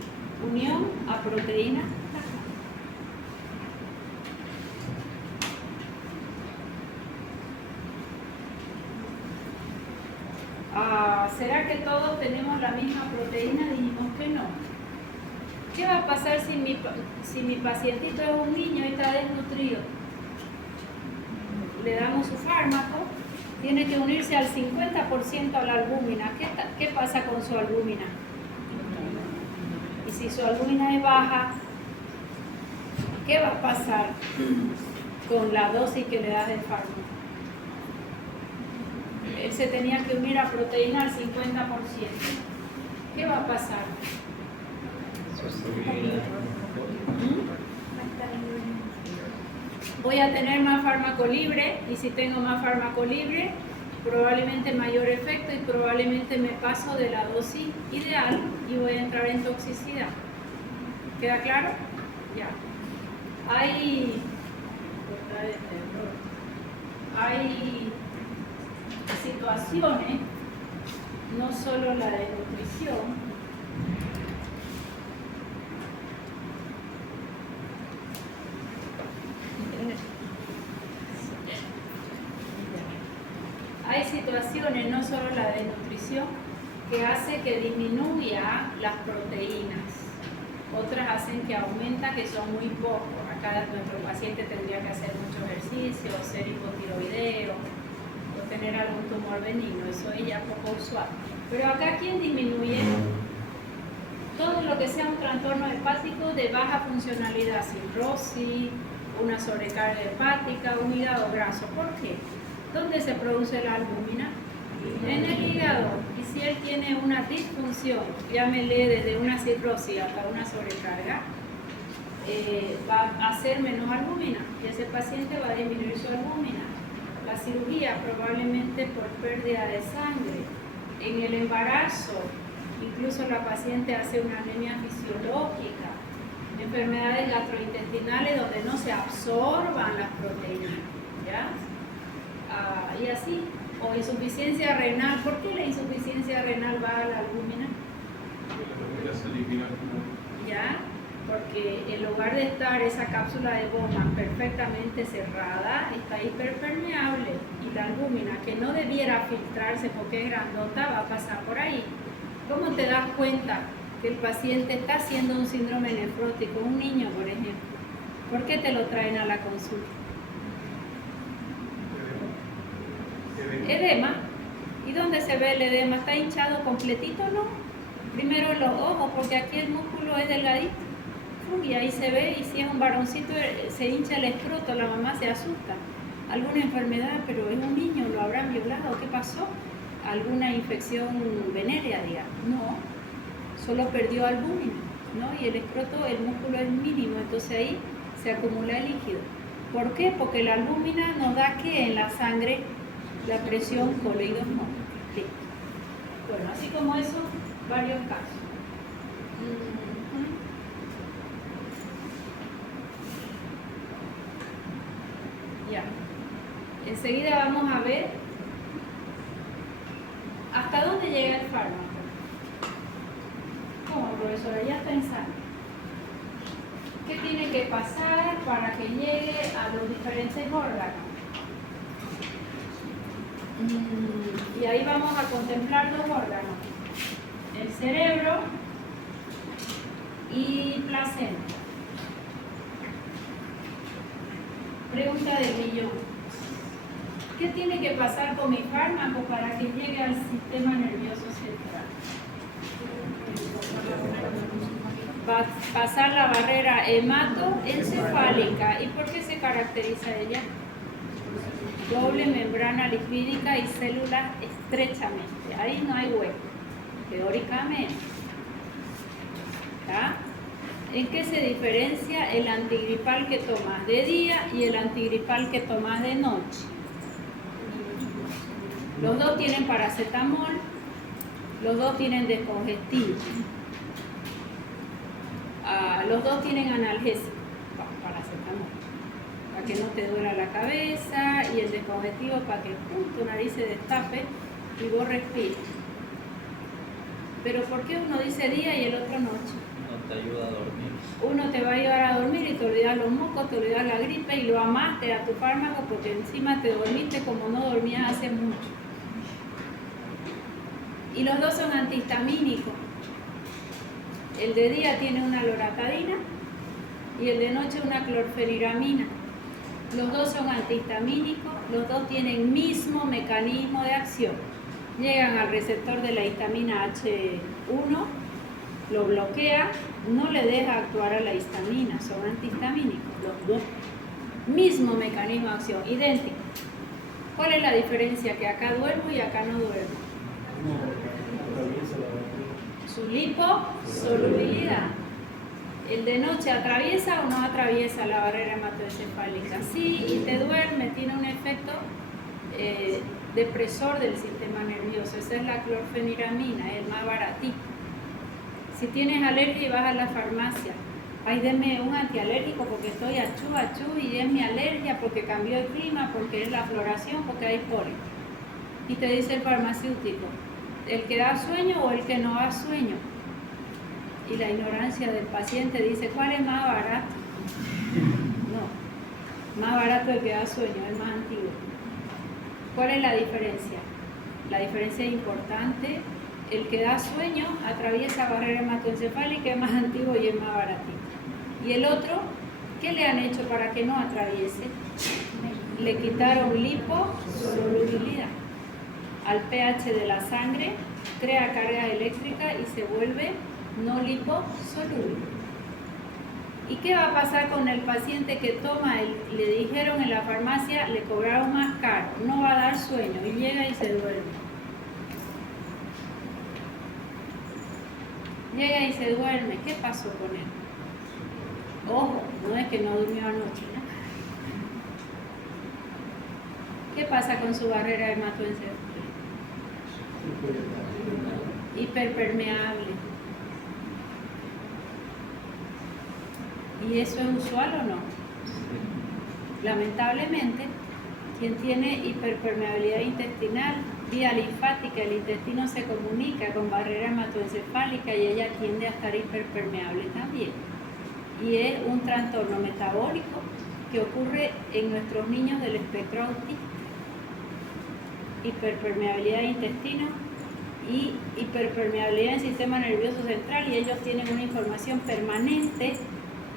Unión a proteína. ¿Será que todos tenemos la misma proteína? Dijimos que no. ¿Qué va a pasar si mi pacientito es un niño y está desnutrido? Le damos su fármaco, tiene que unirse al 50% a la albúmina. ¿Qué pasa con su albúmina? Y si su albúmina es baja, ¿qué va a pasar con la dosis que le das del fármaco? Él se tenía que unir a proteína al 50%. ¿Qué va a pasar? Voy a tener más fármaco libre, y si tengo más fármaco libre, probablemente mayor efecto y probablemente me paso de la dosis ideal y voy a entrar en toxicidad. ¿Queda claro? Ya. Hay situaciones, no solo la de nutrición, situaciones, no solo la de nutrición, que hace que disminuya las proteínas. Otras hacen que aumenta, que son muy pocos. Acá nuestro paciente tendría que hacer mucho ejercicio, ser hipotiroideo, o tener algún tumor benigno. Eso es ya poco usual. Pero acá, ¿quién disminuye? Todo lo que sea un trastorno hepático de baja funcionalidad, cirrosis, una sobrecarga hepática, un hígado graso. ¿Por qué? ¿Dónde se produce la albúmina? En el hígado. Y si él tiene una disfunción, llámele desde una cirrosis hasta una sobrecarga, va a hacer menos albúmina y ese paciente va a disminuir su albúmina. La cirugía probablemente por pérdida de sangre. En el embarazo, incluso la paciente hace una anemia fisiológica, enfermedades gastrointestinales donde no se absorban las proteínas, ¿ya? Y así, o insuficiencia renal. ¿Por qué la insuficiencia renal va a la albúmina? ¿Ya? Porque en lugar de estar esa cápsula de Bowman perfectamente cerrada, está hiperpermeable y la albúmina, que no debiera filtrarse porque es grandota, va a pasar por ahí. ¿Cómo te das cuenta que el paciente está haciendo un síndrome nefrótico? Un niño, por ejemplo. ¿Por qué te lo traen a la consulta? Edema. ¿Y dónde se ve el edema? ¿Está hinchado completito? No. Primero los ojos, porque aquí el músculo es delgadito. Y ahí se ve, y si es un varoncito se hincha el escroto, la mamá se asusta. Alguna enfermedad, pero es un niño, ¿lo habrán violado? ¿Qué pasó? ¿Alguna infección venérea, digamos? No, solo perdió albúmina, ¿no? Y el escroto, el músculo es mínimo, entonces ahí se acumula el líquido. ¿Por qué? Porque la albúmina nos da que en la sangre la presión coloidosmótica. Sí. Bueno, así como eso, varios casos. Ya. Enseguida vamos a ver hasta dónde llega el fármaco. ¿Cómo, profesora? Ya está en sangre. ¿Qué tiene que pasar para que llegue a los diferentes órganos? Y ahí vamos a contemplar dos órganos: el cerebro y placenta. Pregunta del millón: ¿qué tiene que pasar con mi fármaco para que llegue al sistema nervioso central? Va a pasar la barrera hematoencefálica. ¿Y por qué se caracteriza ella? Doble membrana lipídica y células estrechamente. Ahí no hay hueco, teóricamente. ¿Está? ¿En qué se diferencia el antigripal que tomas de día y el antigripal que tomas de noche? Los dos tienen paracetamol, los dos tienen descongestivo, los dos tienen analgésico, paracetamol, para que no te duela la cabeza, y el descongestivo para que tu nariz se destape y vos respires. Pero ¿por qué uno dice día y el otro noche? No te ayuda a dormir. Uno te va a ayudar a dormir y te olvidas los mocos, te olvidas la gripe y lo amaste a tu fármaco porque encima te dormiste como no dormías hace mucho. Y los dos son antihistamínicos. El de día tiene una loratadina y el de noche una clorfeniramina. Los dos son antihistamínicos, los dos tienen mismo mecanismo de acción. Llegan al receptor de la histamina H1, lo bloquea, no le deja actuar a la histamina, son antihistamínicos, los dos. Mismo mecanismo de acción, idéntico. ¿Cuál es la diferencia? Que acá duermo y acá no duermo. Su liposolubilidad. ¿El de noche atraviesa o no atraviesa la barrera hematoencefálica? Sí, y te duerme, tiene un efecto depresor del sistema nervioso. Esa es la clorfeniramina, es el más baratito. Si tienes alergia y vas a la farmacia, ay, deme un antialérgico porque estoy achú, y es mi alergia porque cambió el clima, porque es la floración, porque hay polen. Y te dice el farmacéutico, ¿el que da sueño o el que no da sueño? Y la ignorancia del paciente dice, ¿cuál es más barato? No, más barato el que da sueño, es más antiguo. ¿Cuál es la diferencia? La diferencia es importante. El que da sueño atraviesa barrera hematoencefálica, es más antiguo y es más baratito. Y el otro, ¿qué le han hecho para que no atraviese? Le quitaron liposolubilidad. Al pH de la sangre, crea carga eléctrica y se vuelve no liposoluble. ¿Y qué va a pasar con el paciente que toma le dijeron en la farmacia, le cobraron más caro, no va a dar sueño y llega y se duerme? Llega y se duerme. ¿Qué pasó con él? Ojo, no es que no durmió anoche, ¿no? ¿Qué pasa con su barrera hematoencefálica? Hiperpermeable. ¿Y eso es usual o no? Lamentablemente, quien tiene hiperpermeabilidad intestinal, vía linfática, el intestino se comunica con barrera hematoencefálica y ella tiende a estar hiperpermeable también. Y es un trastorno metabólico que ocurre en nuestros niños del espectro autista. Hiperpermeabilidad de intestino y hiperpermeabilidad del sistema nervioso central, y ellos tienen una información permanente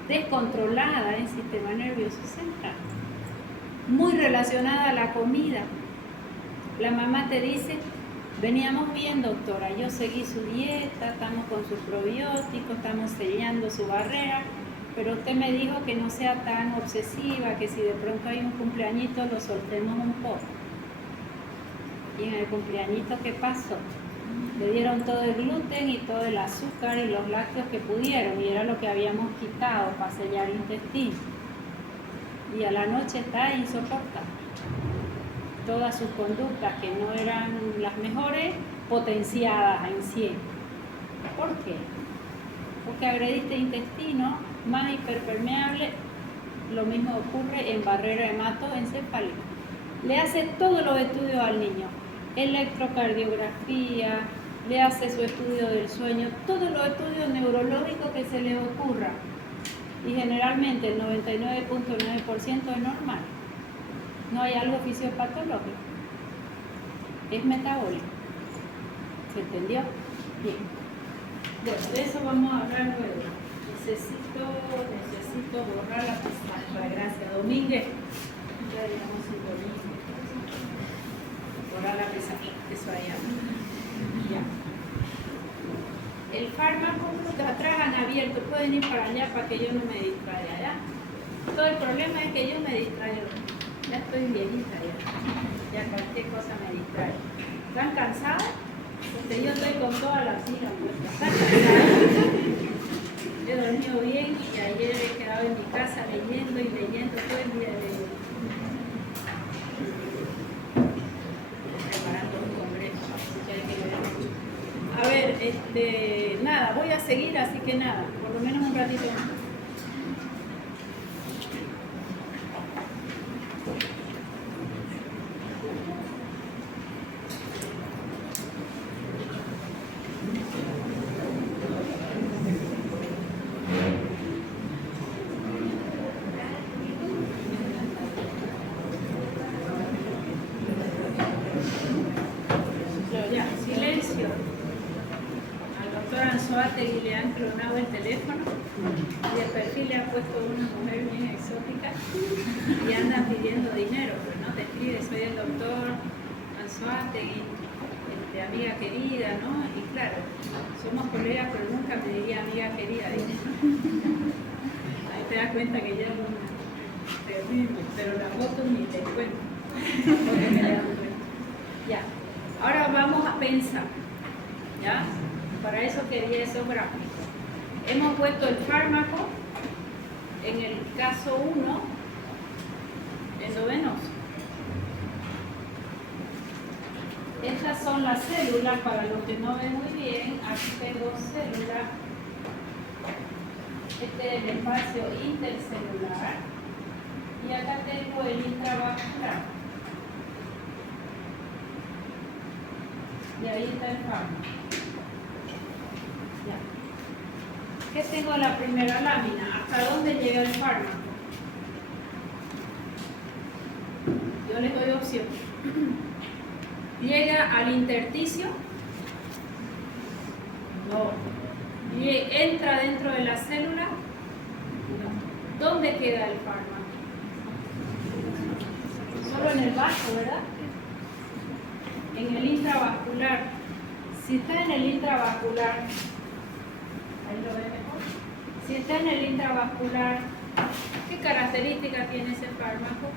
descontrolada en el sistema nervioso central, muy relacionada a la comida. La mamá te dice, veníamos bien doctora, yo seguí su dieta, estamos con sus probióticos, estamos sellando su barrera, pero usted me dijo que no sea tan obsesiva, que si de pronto hay un cumpleañito lo soltemos un poco. Y en el cumpleañito, ¿qué pasó? Le dieron todo el gluten y todo el azúcar y los lácteos que pudieron, y era lo que habíamos quitado para sellar el intestino. Y a la noche está insoportable. Todas sus conductas que no eran las mejores, potenciadas en 100. ¿Por qué? Porque agrediste intestino, más hiperpermeable. Lo mismo ocurre en barrera hematoencefálica. Le hace todos los estudios al niño, electrocardiografía, le hace su estudio del sueño, todos los estudios neurológicos que se le ocurra. Y generalmente el 99.9% es normal. No hay algo fisiopatológico. Es metabólico. ¿Se entendió? Bien. Bueno, de eso vamos a hablar luego. Necesito borrar la pizarra. Gracias. Domínguez. Ya digamos borrar la pizarra. Eso allá. Ya. El fármaco, atrás han abierto, pueden ir para allá para que yo no me distraiga, ¿ya? Todo el problema es que yo me distraigo. Ya estoy viejita ya cualquier cosa me distrae. ¿Están cansadas? Porque yo estoy con toda la silla puesta. ¿Están cansadas? He dormido bien y ayer he quedado en mi casa leyendo y leyendo todo el día leyendo. Preparando un congreso, así que hay que leer mucho. A ver, nada, voy a seguir, así que nada, por lo menos un ratito más. Y le han clonado el teléfono y el perfil le ha puesto una mujer bien exótica y andan pidiendo dinero, pero no te escribe, soy el doctor Anzoátegui, amiga querida, ¿no? Y claro, somos colegas, pero nunca me diría amiga querida. Ahí te das cuenta que ya es una terrible, pero la foto ni te cuento. Ya, ahora vamos a pensar, ¿ya? Para eso quería esos gráficos. Hemos puesto el fármaco en el caso 1 endovenoso. Estas son las células, para los que no ven muy bien. Aquí tengo células. Este es el espacio intercelular. Y acá tengo el intravascular. Y ahí está el fármaco. ¿Qué tengo en la primera lámina? ¿Hasta dónde llega el fármaco? Yo les doy opción. llega al intersticio, no, entra dentro de la célula, no. ¿Dónde queda el fármaco? Solo en el vaso, ¿verdad? En el intravascular. Si está en el intravascular, ahí lo ve mejor. Si está en el intravascular, ¿qué característica tiene ese fármaco?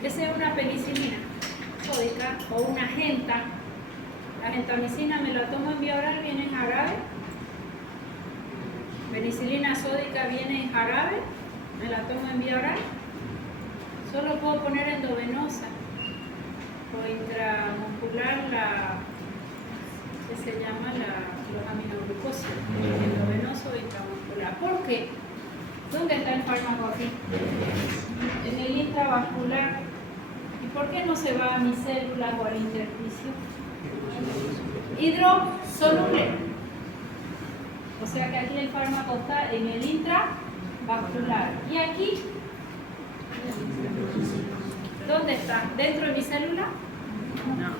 Que sea una penicilina sódica o una genta. La gentamicina me la tomo en vía oral, viene en jarabe. Penicilina sódica viene en jarabe, me la tomo en vía oral. Solo puedo poner endovenosa o intramuscular que se llama los aminoglucósidos, endovenoso o intramuscular. ¿Por qué? ¿Dónde está el fármaco aquí? En el intravascular. ¿Y por qué no se va a mis células o al intersticio? Hidrosoluble. O sea que aquí el fármaco está en el intravascular. ¿Y aquí? ¿Dónde está? ¿Dentro de mi célula? No.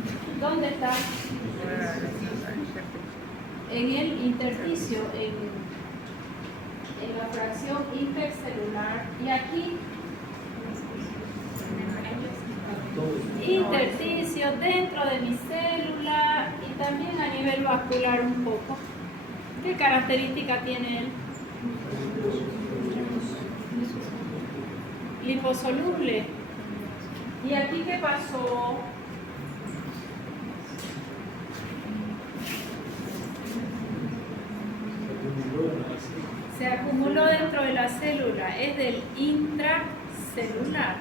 ¿Dónde está? En el intersticio, en la fracción intercelular. Y aquí, intersticio dentro de mi célula y también a nivel vascular un poco. ¿Qué característica tiene él? Liposoluble. ¿Y aquí qué pasó? Se acumuló dentro de la célula, es del intracelular.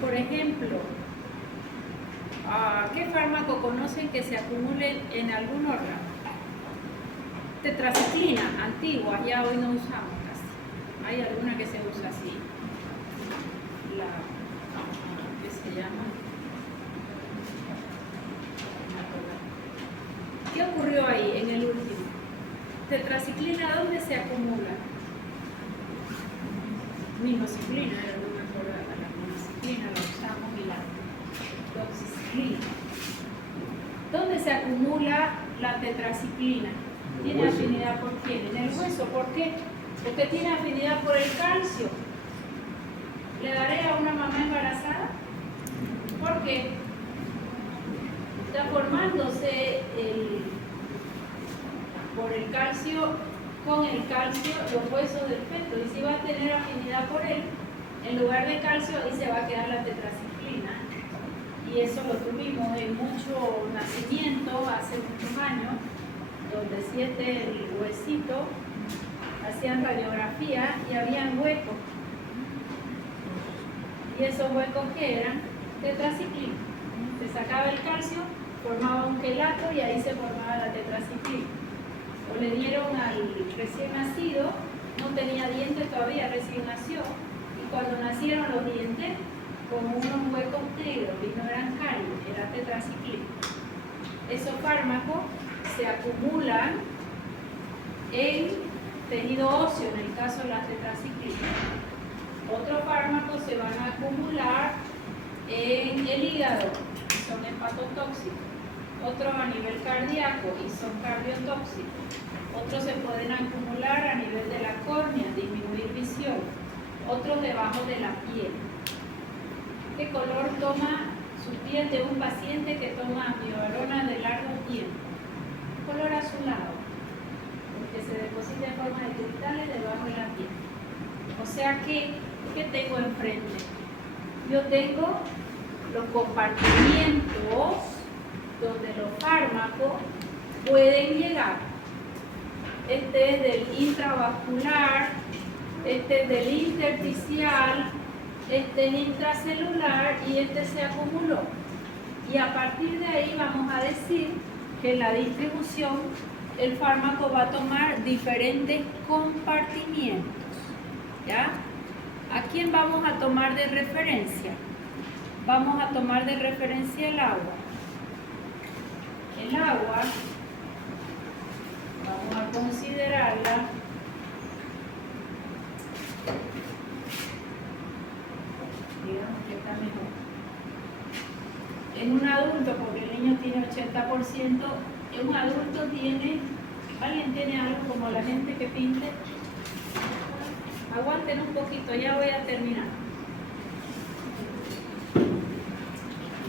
Por ejemplo, ¿qué fármaco conocen que se acumule en algún órgano? Tetraciclina, antigua, ya hoy no usamos casi. Hay alguna que se usa así. ¿Qué se llama? ¿Qué ocurrió ahí en el último? Tetraciclina, ¿dónde se acumula? Minociclina, no me acuerdo, la minociclina la usamos y la doxiciclina. ¿Dónde se acumula la tetraciclina? ¿Tiene afinidad por quién? En el hueso. ¿Por qué? Porque tiene afinidad por el calcio. ¿Le daré a una mamá embarazada? ¿Por qué? Está formándose por el calcio, con el calcio, los huesos del feto. Y si va a tener afinidad por él, en lugar de calcio, ahí se va a quedar la tetraciclina. Y eso lo tuvimos en mucho nacimiento hace muchos años, donde si el huesito, hacían radiografía y habían huecos. Y esos huecos que eran tetraciclina. Se sacaba el calcio, formaba un quelato y ahí se formaba la tetraciclina. O le dieron al recién nacido, no tenía dientes todavía, recién nació, y cuando nacieron los dientes, con unos huecos negros y no eran cálidos, era tetraciclina. Esos fármacos se acumulan en tejido óseo, en el caso de la tetraciclina. Otros fármacos se van a acumular en el hígado, y son hepatotóxicos. Otros a nivel cardíaco y son cardiotóxicos. Otros se pueden acumular a nivel de la córnea, disminuir visión. Otros debajo de la piel. ¿Qué color toma su piel de un paciente que toma amiodarona de largo tiempo? Color azulado, porque se deposita en forma de cristales debajo de la piel. O sea que, ¿qué tengo enfrente? Yo tengo los compartimientos donde los fármacos pueden llegar. Este es del intravascular, este es del intersticial, este es intracelular y este se acumuló. Y a partir de ahí vamos a decir que la distribución, el fármaco va a tomar diferentes compartimientos. ¿Ya? ¿A quién vamos a tomar de referencia? Vamos a tomar de referencia el agua. El agua, vamos a considerarla digamos que está mejor. En en un adulto, porque el niño tiene 80%, en un adulto tiene, ¿alguien tiene algo como la gente que pinte? Aguanten un poquito, ya voy a terminar.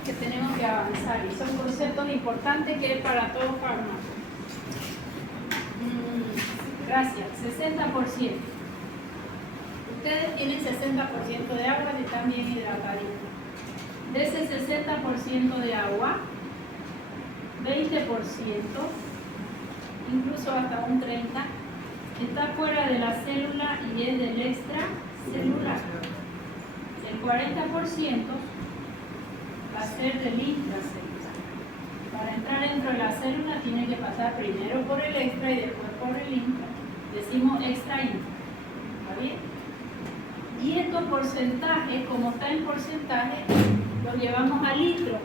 Que tenemos que avanzar y son conceptos importantes que es para todo fármaco. Gracias, 60%. Ustedes tienen 60% de agua y están bien hidrataditos. De ese 60% de agua, 20%, incluso hasta un 30%, está fuera de la célula y es del extracelular. El 40% va a ser del intracelular. Para entrar dentro de la célula tiene que pasar primero por el extra y después por el intra. Decimos extra-intra. ¿Está bien? Y estos porcentajes, como está en porcentaje, los llevamos a litro.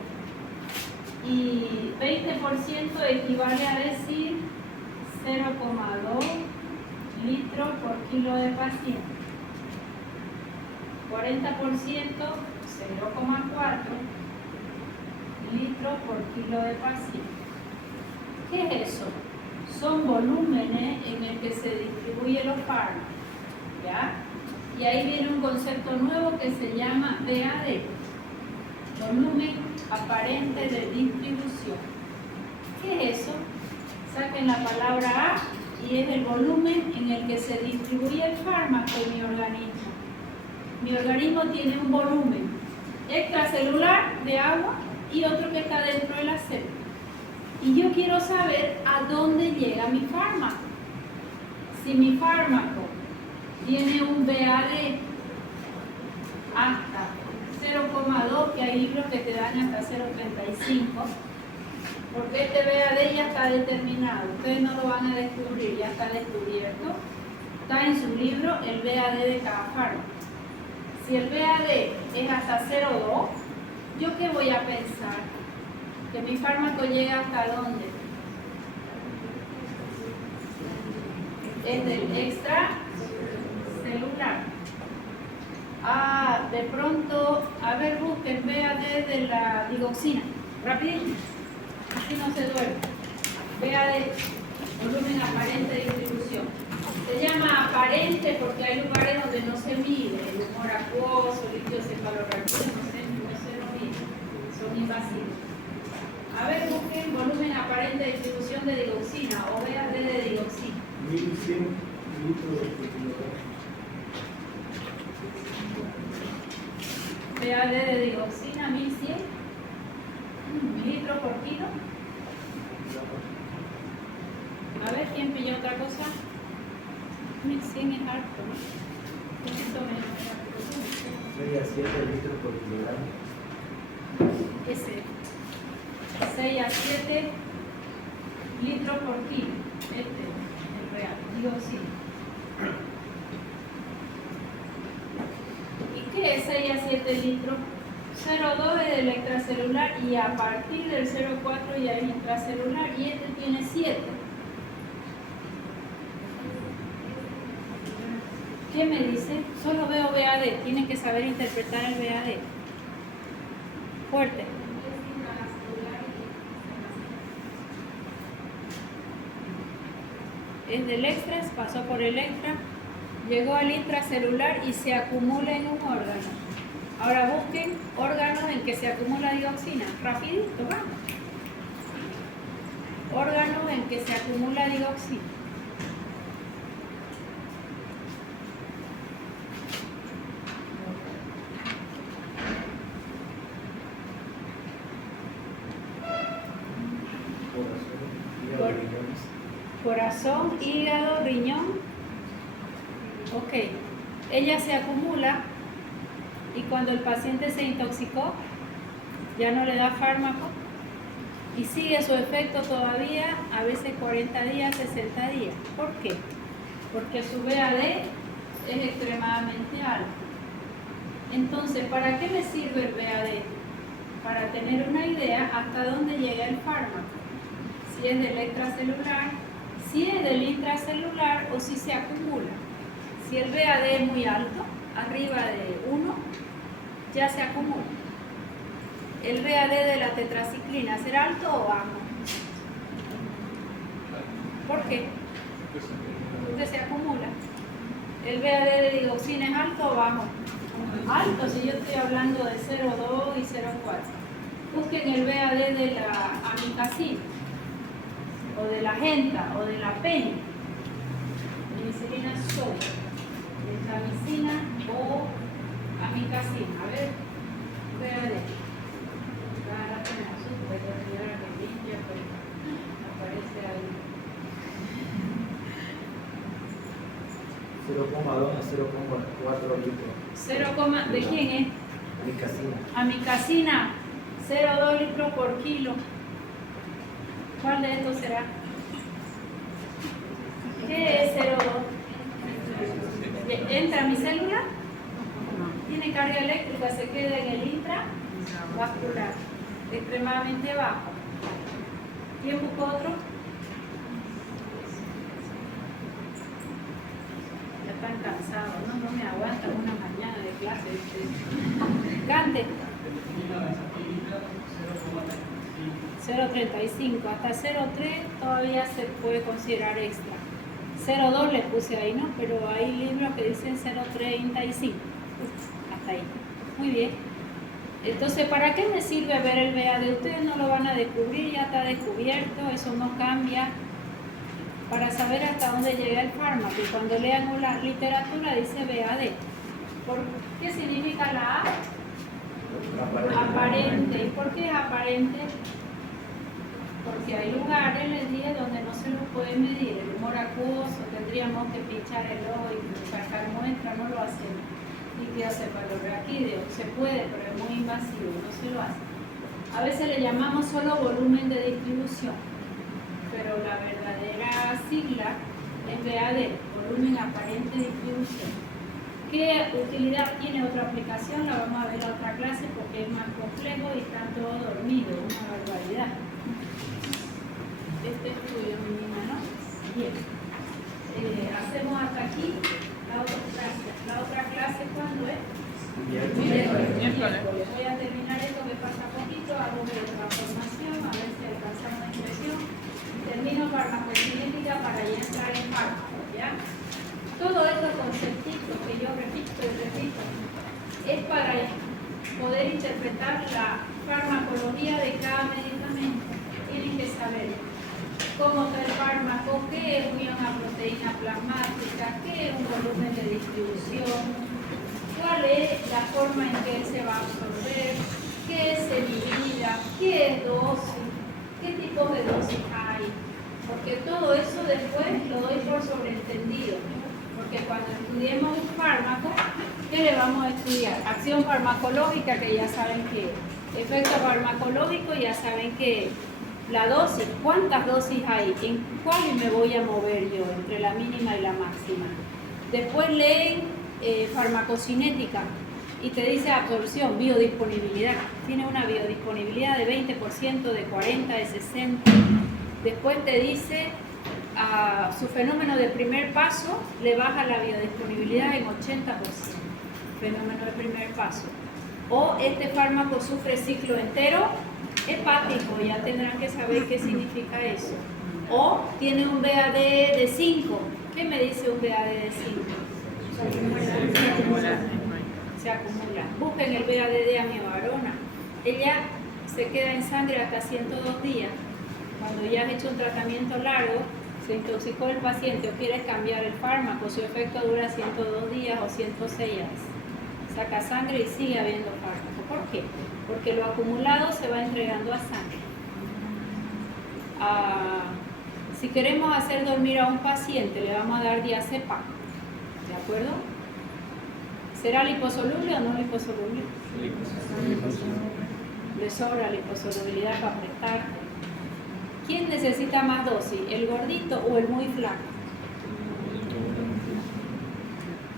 Y 20% equivale a decir 0,2 litros por kilo de paciente. 40%, 0,4 litros por kilo de paciente. ¿Qué es eso? Son volúmenes en el que se distribuyen los fármacos. ¿Ya? Y ahí viene un concepto nuevo que se llama VAD, volumen aparente de distribución. ¿Qué es eso? Saquen la palabra A y es el volumen en el que se distribuye el fármaco en mi organismo. Mi organismo tiene un volumen extracelular de agua y otro que está dentro de la célula. Y yo quiero saber a dónde llega mi fármaco. Si mi fármaco tiene un VAD hasta 0,2, que hay libros que te dan hasta 0,35, porque este VAD ya está determinado, ustedes no lo van a descubrir, ya está descubierto, está en su libro el VAD de cada fármaco. Si el VAD es hasta 0,2, ¿yo qué voy a pensar? Que mi fármaco llega hasta dónde? Es del extracelular. De pronto, a ver, busquen VAD de la digoxina. Rapidito. Así no se duerme. VAD, volumen aparente de distribución. Se llama aparente porque hay lugares donde no se mide. El humor acuoso, líquido cefalorraquídeo, no se lo mide. Son invasivos. A ver, busquen volumen aparente de distribución de digoxina o VAD de digoxina. 1100 litros por kilogramo. VAD de digoxina, 1100 litros por kilo. A ver, ¿quién pilló otra cosa? 1100 es harto, ¿no? Un poquito menos. 6 a 7 litros por kilogramo. Ese. 6 a 7 litros por kilo. Este, el real. Digoxina. ¿Y qué es 6 a 7 litros? 0,2 es del extracelular y a partir del 0,4 ya es intracelular y este tiene 7. ¿Qué me dice? Solo veo VAD, tienen que saber interpretar el VAD. Fuerte. Es del extra, pasó por el extra, llegó al intracelular y se acumula en un órgano. Ahora busquen órganos en que se acumula dioxina. Rapidito, vamos. Órganos en que se acumula dioxina. Corazón, hígado, riñón. Ok. Ella se acumula y cuando el paciente se intoxicó, ya no le da fármaco y sigue su efecto todavía, a veces 40 días, 60 días. ¿Por qué? Porque su VAD es extremadamente alto. Entonces, ¿para qué me sirve el VAD? Para tener una idea hasta dónde llega el fármaco. Si es del extracelular, si es del intracelular o si se acumula. Si el VAD es muy alto, arriba de 1, ya se acumula. el VAD de la tetraciclina, ¿será alto o bajo? ¿Por qué? Porque se acumula. ¿El VAD de digoxina es alto o bajo? Alto, si yo estoy hablando de 0,2 y 0,4. Busquen el VAD de la amicacina, o de la genta, o de la pena. Penicilina soya, gentamicina o amicacina. A ver, VAD. Ahora tenemos puede ayudar a que limpia, pero aparece ahí. 0,2 a 0,4 litros. ¿De quién es? Amicacina. Amicacina, 0,2 litros por kilo. ¿Cuál de estos será? ¿Qué es 0,2? ¿Entra a mi célula? Tiene carga eléctrica, se queda en el intravascular, extremadamente bajo. ¿Quién buscó otro? Ya están cansados, no me aguantan una mañana de clase. Cante. 0,35 hasta 0,3 todavía se puede considerar extra. 0,2 le puse ahí, ¿no? Pero hay libros que dicen 0,35. Hasta ahí. Muy bien. Entonces, ¿para qué me sirve ver el VAD? Ustedes no lo van a descubrir, ya está descubierto, eso no cambia. Para saber hasta dónde llega el fármaco. Y cuando lean la literatura dice VAD. ¿Qué significa la A? Aparente. ¿Y por qué es aparente? Porque hay lugares, les dije, donde no se lo puede medir. El humor acuoso, tendríamos que pinchar el ojo y sacar muestra, no lo hacemos. Líquido cefalorraquídeo, se puede, pero es muy invasivo, no se lo hace. A veces le llamamos solo volumen de distribución, pero la verdadera sigla es VAD, volumen aparente de distribución. ¿Qué utilidad tiene otra aplicación? La vamos a ver en otra clase porque es más complejo y están todos dormidos, una barbaridad. Este estudio, mi niña, ¿no? Bien. Hacemos hasta aquí la otra clase. ¿La otra clase cuándo es? Miércoles. Voy a terminar esto que falta poquito, hago de transformación, a ver si alcanzamos la impresión. Termino farmacocinética para ya entrar en fármacos, ¿ya? Todo estos conceptitos que yo repito y repito es para poder interpretar la farmacología de cada medicamento. Tienen que saber cómo está el fármaco, qué es una proteína plasmática, qué es un volumen de distribución, cuál es la forma en que él se va a absorber, qué es semivida, qué es dosis, qué tipo de dosis hay. Porque todo eso después lo doy por sobreentendido. Porque cuando estudiemos un fármaco, ¿qué le vamos a estudiar? Acción farmacológica, que ya saben que efecto farmacológico, ya saben que la dosis, ¿cuántas dosis hay? ¿En cuál me voy a mover yo? Entre la mínima y la máxima. Después leen farmacocinética y te dice absorción, biodisponibilidad. Tiene una biodisponibilidad de 20%, de 40%, de 60%. Después te dice su fenómeno de primer paso, le baja la biodisponibilidad en 80%. Fenómeno de primer paso. O este fármaco sufre ciclo entero hepático, ya tendrán que saber qué significa eso. O tiene un VAD de 5. ¿Qué me dice un VAD de 5? Se acumula. Busquen el VAD de amiovarona. Ella se queda en sangre hasta 102 días. Cuando ya has hecho un tratamiento largo, se intoxicó el paciente o quieres cambiar el fármaco, su efecto dura 102 días o 106 días. Saca sangre y sigue habiendo fármaco. ¿Por qué? Porque lo acumulado se va entregando a sangre. Si queremos hacer dormir a un paciente, le vamos a dar diazepam. ¿De acuerdo? ¿Será liposoluble o no liposoluble? Le sobra liposolubilidad para prestar. ¿Quién necesita más dosis? ¿El gordito o el muy flaco?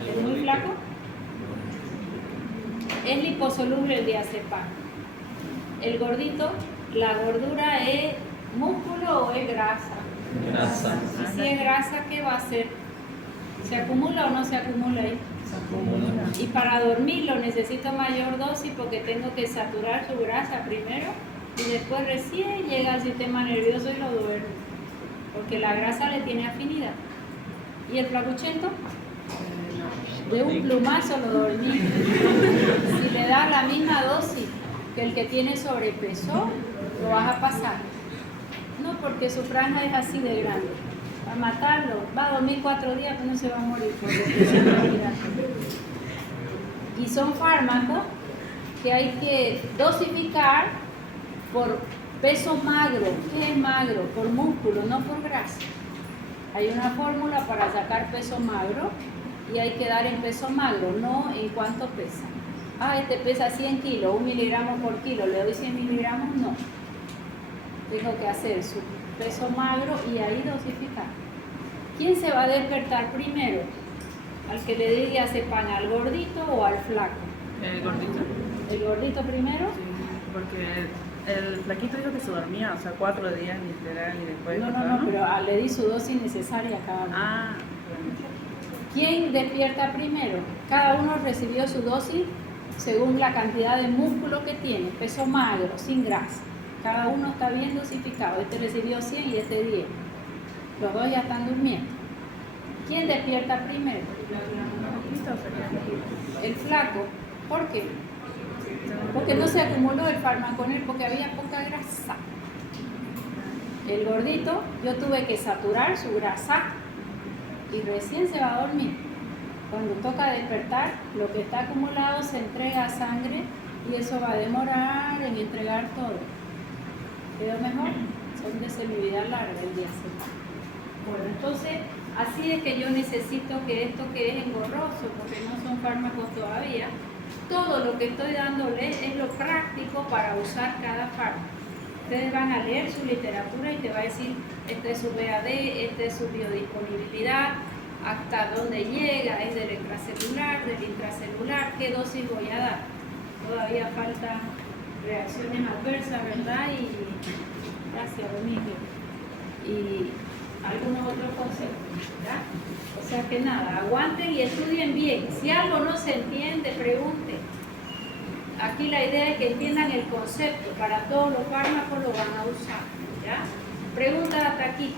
¿El muy flaco? Es liposoluble el diazepam. El gordito, ¿la gordura es músculo o es grasa? Grasa. Y si es grasa, ¿qué va a hacer? ¿Se acumula o no se acumula ahí? Y para dormirlo necesito mayor dosis porque tengo que saturar su grasa primero y después recién llega al sistema nervioso y lo duerme. Porque la grasa le tiene afinidad. ¿Y el flacuchento? De un plumazo lo dormí. Si le das la misma dosis que el que tiene sobrepeso, lo vas a pasar. No, porque su franja es así de grande. Para matarlo, va a dormir 4 días, pero no se va a morir por depresión. Y son fármacos que hay que dosificar por peso magro. ¿Qué es magro? Por músculo, no por grasa. Hay una fórmula para sacar peso magro y hay que dar en peso magro, no en cuánto pesa. Ah, este pesa 100 kilos, 1 miligramo por kilo, le doy 100 miligramos, no. Tengo que hacer su peso magro y ahí dosificar. ¿Quién se va a despertar primero? ¿Al que le dé diazepam, al gordito o al flaco? El gordito. ¿El gordito primero? Sí, porque el flaquito dijo que se dormía, o sea, 4 días literal y después... No, pero le di su dosis necesaria a cada uno. Ah, ¿Quién despierta primero? Cada uno recibió su dosis según la cantidad de músculo que tiene, peso magro, sin grasa. Cada uno está bien dosificado. Este recibió 100 y este 10. Los dos ya están durmiendo. ¿Quién despierta primero? El flaco. ¿Por qué? Porque no se acumuló el fármaco en él porque había poca grasa. El gordito, yo tuve que saturar su grasa y recién se va a dormir. Cuando toca despertar, lo que está acumulado se entrega a sangre y eso va a demorar en entregar todo. ¿Quedó mejor? Son de semivida larga el diazepam. Bueno, entonces, así es que yo necesito que esto que es engorroso, porque no son fármacos todavía, todo lo que estoy dándoles es lo práctico para usar cada fármaco. Ustedes van a leer su literatura y te va a decir, este es su VAD, este es su biodisponibilidad, hasta dónde llega, es del extracelular, del intracelular, qué dosis voy a dar. Todavía faltan reacciones adversas, ¿verdad? Y gracias, Domingo. Y algunos otros conceptos, ¿verdad? O sea que nada, aguanten y estudien bien. Si algo no se entiende, pregunten. Aquí la idea es que entiendan el concepto. Para todos los fármacos lo van a usar, ¿ya? Preguntas hasta aquí.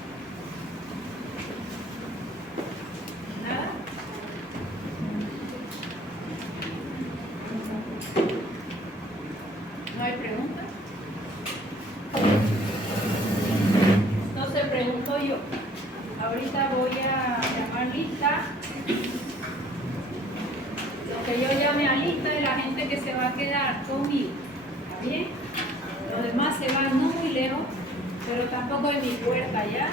¿Nada? ¿No hay preguntas? Entonces pregunto yo. Ahorita voy a llamar lista. Lo que yo llame a lista de la gente que se va a quedar conmigo. ¿Está bien? Los demás se van no muy lejos, pero tampoco en mi puerta ya.